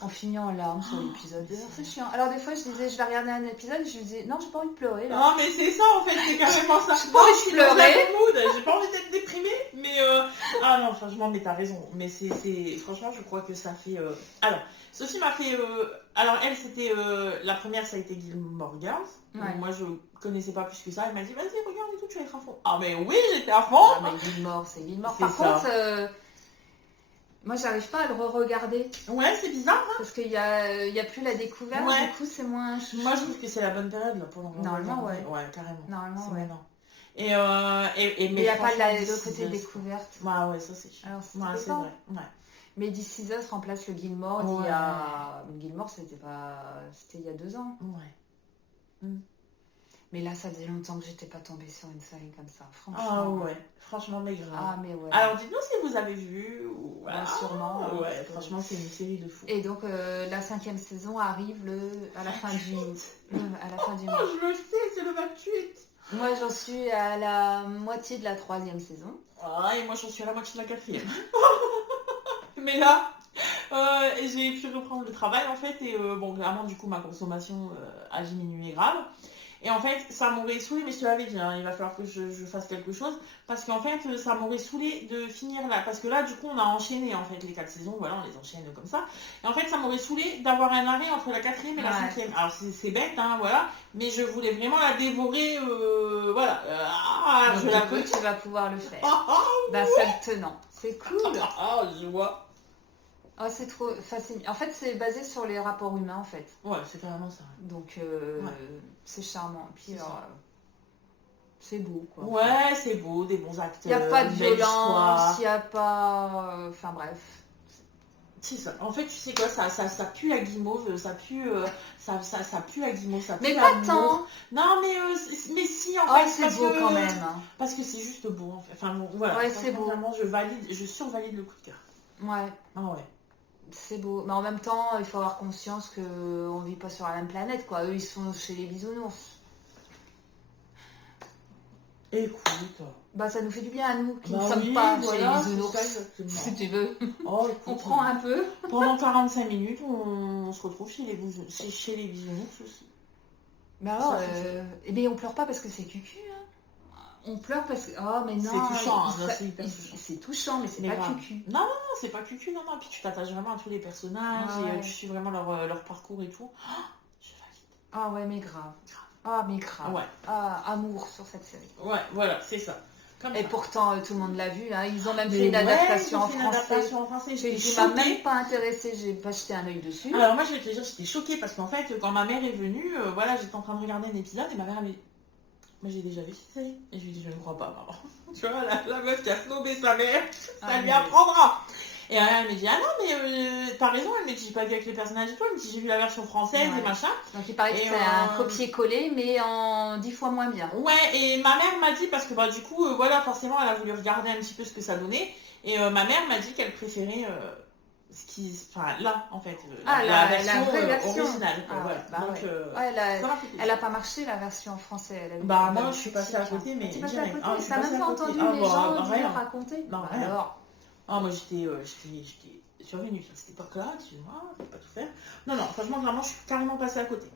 On finit en larmes sur l'épisode 2. C'est chiant. Alors des fois, je disais, je vais regarder un épisode, je me disais, non, j'ai pas envie de pleurer. Là. Non, mais c'est ça en fait, c'est carrément ça. J'ai pas envie de pleurer. J'ai pas envie d'être déprimée, mais ah non, franchement, mais t'as raison. Mais franchement, je crois que ça fait. Alors, Sophie m'a fait. Alors elle, c'était la première, ça a été Gilmore Girls. Ouais. Moi, je connaissais pas plus que ça. Elle m'a dit, vas-y, regarde et tout, tu vas être à fond. Ah mais oui, j'étais à fond. Ah mais Gilmore, c'est Gilmore. Par contre. Moi, j'arrive pas à le re-regarder. Ouais, c'est bizarre. Hein, parce qu'il y a plus la découverte, du coup, c'est moins... Moi, je trouve que c'est la bonne période là, pour le moment. Normalement, ouais. Ouais, carrément. Normalement, ouais. Mais il n'y a pas le côté découverte. Ouais, ça c'est chiant. Alors, c'est vrai. Ouais. Mais This Is Us remplace le Gilmore d'il y a... Gilmore, c'était il y a 2 ans. Ouais. Mais là, ça faisait longtemps que j'étais pas tombée sur une série comme ça, Ah franchement. ouais, franchement, mais grave. Ah, mais ouais. Alors dites-nous si vous avez vu ou Bah, sûrement. hein, Ouais, parce que- franchement, c'est une série de fou. Et donc, la 5e saison arrive à la fin du mois. Je le sais, c'est le 28. Moi, j'en suis à la moitié de la 3e saison. Ah, et moi, j'en suis à la moitié de la 4e. Mais là, j'ai pu reprendre le travail en fait, et bon, clairement, du coup, ma consommation a diminué grave. Et en fait, ça m'aurait saoulé, mais je te l'avais dit, hein, il va falloir que je fasse quelque chose. Parce qu'en fait, ça m'aurait saoulé de finir là. Parce que là, du coup, on a enchaîné en fait les 4 saisons, voilà, on les enchaîne comme ça. Et en fait, ça m'aurait saoulé d'avoir un arrêt entre la 4e et la 5e. Alors, c'est bête, hein, voilà. Mais je voulais vraiment la dévorer, voilà. Donc, je du la coup, veux. tu vas pouvoir le faire. Ah, D'un seul tenant. C'est cool. je vois. Oh, c'est trop fascinant. En fait, c'est basé sur les rapports humains, en fait. Ouais, c'est carrément ça. Donc, Ouais. c'est charmant. Puis, C'est ça. c'est beau, quoi. Ouais, c'est beau, des bons acteurs. Il n'y a pas de une belle violence, histoire. il n'y a pas... Enfin, bref. C'est ça. En fait, tu sais quoi, ça pue la guimauve, ça pue, ça pue la guimauve, ça pue Mais l'amour. pas tant. Non, mais si, en Oh, fait, c'est parce beau que, quand même. hein. parce que c'est juste beau, en fait. Enfin, bon, voilà. Ouais, c'est Franchement, beau. Vraiment, je survalide le coup de cœur. Ouais, Ah ouais. c'est beau. Mais en même temps, il faut avoir conscience qu'on ne vit pas sur la même planète, quoi. Eux, ils sont chez les bisounours. Écoute. Bah, ça nous fait du bien à nous, qui ne Bah sommes oui, pas voilà, chez les c'est bisounours. ça, exactement. Si tu veux. Oh, écoute, On prend un peu. pendant 45 minutes, on se retrouve chez les bisounours aussi. Bah, Ça, alors, c'est eh bien, on pleure pas parce que c'est cucu, hein. On pleure parce que... Oh, mais non. C'est touchant, il- hein, ça- c'est hyper il- touchant. c'est touchant, mais c'est Mais pas grave. cucu. Non, c'est pas cucu, non. Puis tu t'attaches vraiment à tous les personnages Ah et ouais. tu suis vraiment leur parcours et tout. Oh, je valide. Ah ouais, mais grave. Ah, mais grave. Ouais. Ah, amour sur cette série. Ouais, voilà, c'est ça. Comme Et ça. pourtant, tout le monde l'a vu. Hein. Ils ont même Mais fait une ouais, adaptation ils ont en fait une français. adaptation en français. J'étais Qui m'a même choquée. pas intéressée. J'ai pas jeté un œil dessus. Alors moi, je vais te dire, j'étais choquée parce qu'en fait, quand ma mère est venue, voilà, j'étais en train de regarder un épisode et ma mère elle me dit, moi j'ai déjà vu cette série. Et je lui dis, je ne crois pas, maman. Tu vois, la meuf qui a snobé sa mère, ça Ah, lui mais- apprendra. Et elle me dit, ah non, mais t'as raison, elle me dit, j'ai pas vu avec les personnages et tout, elle me dit, j'ai vu la version française Ouais. et machin. Donc il paraît que Et, c'est un copier-coller, mais en 10 fois moins bien. Ouais, et ma mère m'a dit, parce que bah, du coup, voilà, forcément, elle a voulu regarder un petit peu ce que ça donnait. Et ma mère m'a dit qu'elle préférait ce qui. Enfin, là, en fait. La version vraie version. originale. Quoi, Ah, voilà. bah Donc, ouais. Ouais, ça m'a fait plaisir. elle a pas marché la version en français. Elle a eu Bah, une moi, je suis passée à côté, mais. Tu es passée à direct. côté, Ah, je suis t'as passée même à pas côté. entendu Ah, les bah, gens rien. dire raconter. Non, Bah rien. alors. Ah, moi, j'étais survenue à cette époque-là, excuse-moi, je peux pas tout faire. Non, franchement, vraiment, je suis carrément passée à côté.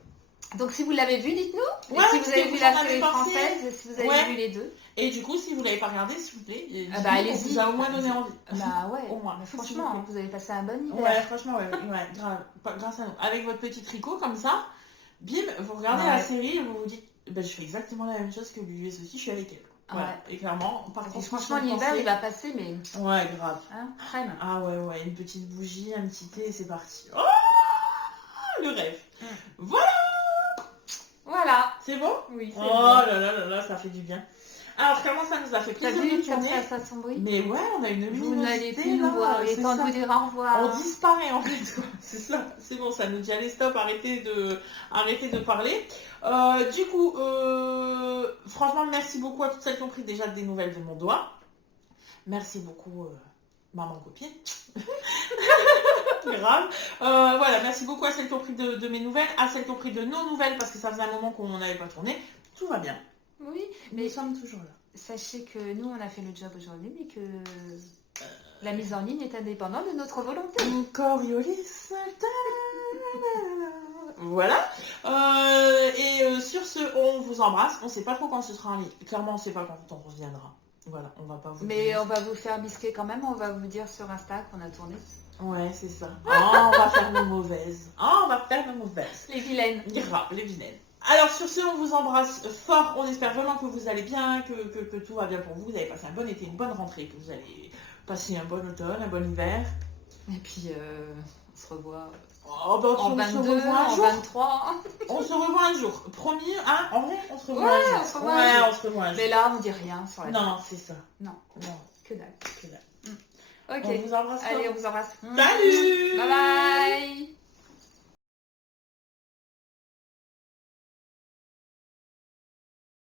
Donc si vous l'avez vu, dites-nous. Ouais, Et si vous si avez vous vu en la avez série pensé. française, et si vous avez Ouais. vu les deux. Et du coup, si vous l'avez pas regardé, s'il vous plaît, Ah dites-nous, bah on allez-y. vous a au moins donné envie. Bah ouais. Au moins, Mais s'il vous franchement, plaît. vous avez passé un bon hiver. Ouais, franchement, ouais, grave, grâce à nous. Avec votre petit tricot comme ça, bim, vous regardez Ouais. la série et vous vous dites, ben, je fais exactement la même chose que l'US aussi, je suis avec elle. Voilà. Ouais. Et clairement, par Et contre, franchement, l'hiver, il va passer, mais... Ouais, grave. Hein, crème. Ah ouais, une petite bougie, un petit thé et c'est parti. Oh, le rêve. Voilà, Voilà. c'est bon? Oui, c'est Oh bon. là, ça fait du bien. Alors, comment ça nous a fait T'as plaisir vu de comme tourner. ça s'assombrit? Mais ouais, on a une Vous n'allez luminosité plus nous là, voir. Il est c'est temps de ça. vous dire au revoir. On disparaît en fait, quoi. C'est ça, c'est bon, ça nous dit allez stop, arrêtez de parler. Du coup, franchement, merci beaucoup à toutes celles qui ont pris déjà des nouvelles de mon doigt. Merci beaucoup, maman copine. Grave. Voilà, merci beaucoup à celles qui ont pris de mes nouvelles, à celles qui ont pris de nos nouvelles parce que ça faisait un moment qu'on n'avait pas tourné. Tout va bien. Oui, Nous mais sommes toujours là. sachez que nous, on a fait le job aujourd'hui, mais que la mise en ligne est indépendante de notre volonté. Coriolis. Voilà. Sur ce, on vous embrasse. On ne sait pas trop quand ce sera en ligne. Clairement, on ne sait pas quand on reviendra. Voilà, on va pas vous Mais dire. on va vous faire bisquer quand même, on va vous dire sur Insta qu'on a tourné. Ouais, c'est ça. Oh, on va faire nos mauvaises. Oh, on va faire nos mauvaises. Les vilaines. Grave, les vilaines. Alors sur ce, on vous embrasse fort. On espère vraiment que vous allez bien, que tout va bien pour vous. Vous avez passé un bon été, une bonne rentrée, que vous allez passer un bon automne, un bon hiver. Et puis, on se revoit Oh, bah, en on se 22, revoit un en jour. 23. On se revoit un jour. Promis, hein, en vrai, on se revoit Ouais, un jour. on se revoit un Ouais, jour. on se revoit un jour. Mais là, on dit rien sur la Non, c'est ça. Non, Non, que dalle. que dalle. Ok, On vous embrasse fort. allez, on vous embrasse. Salut. Bye bye.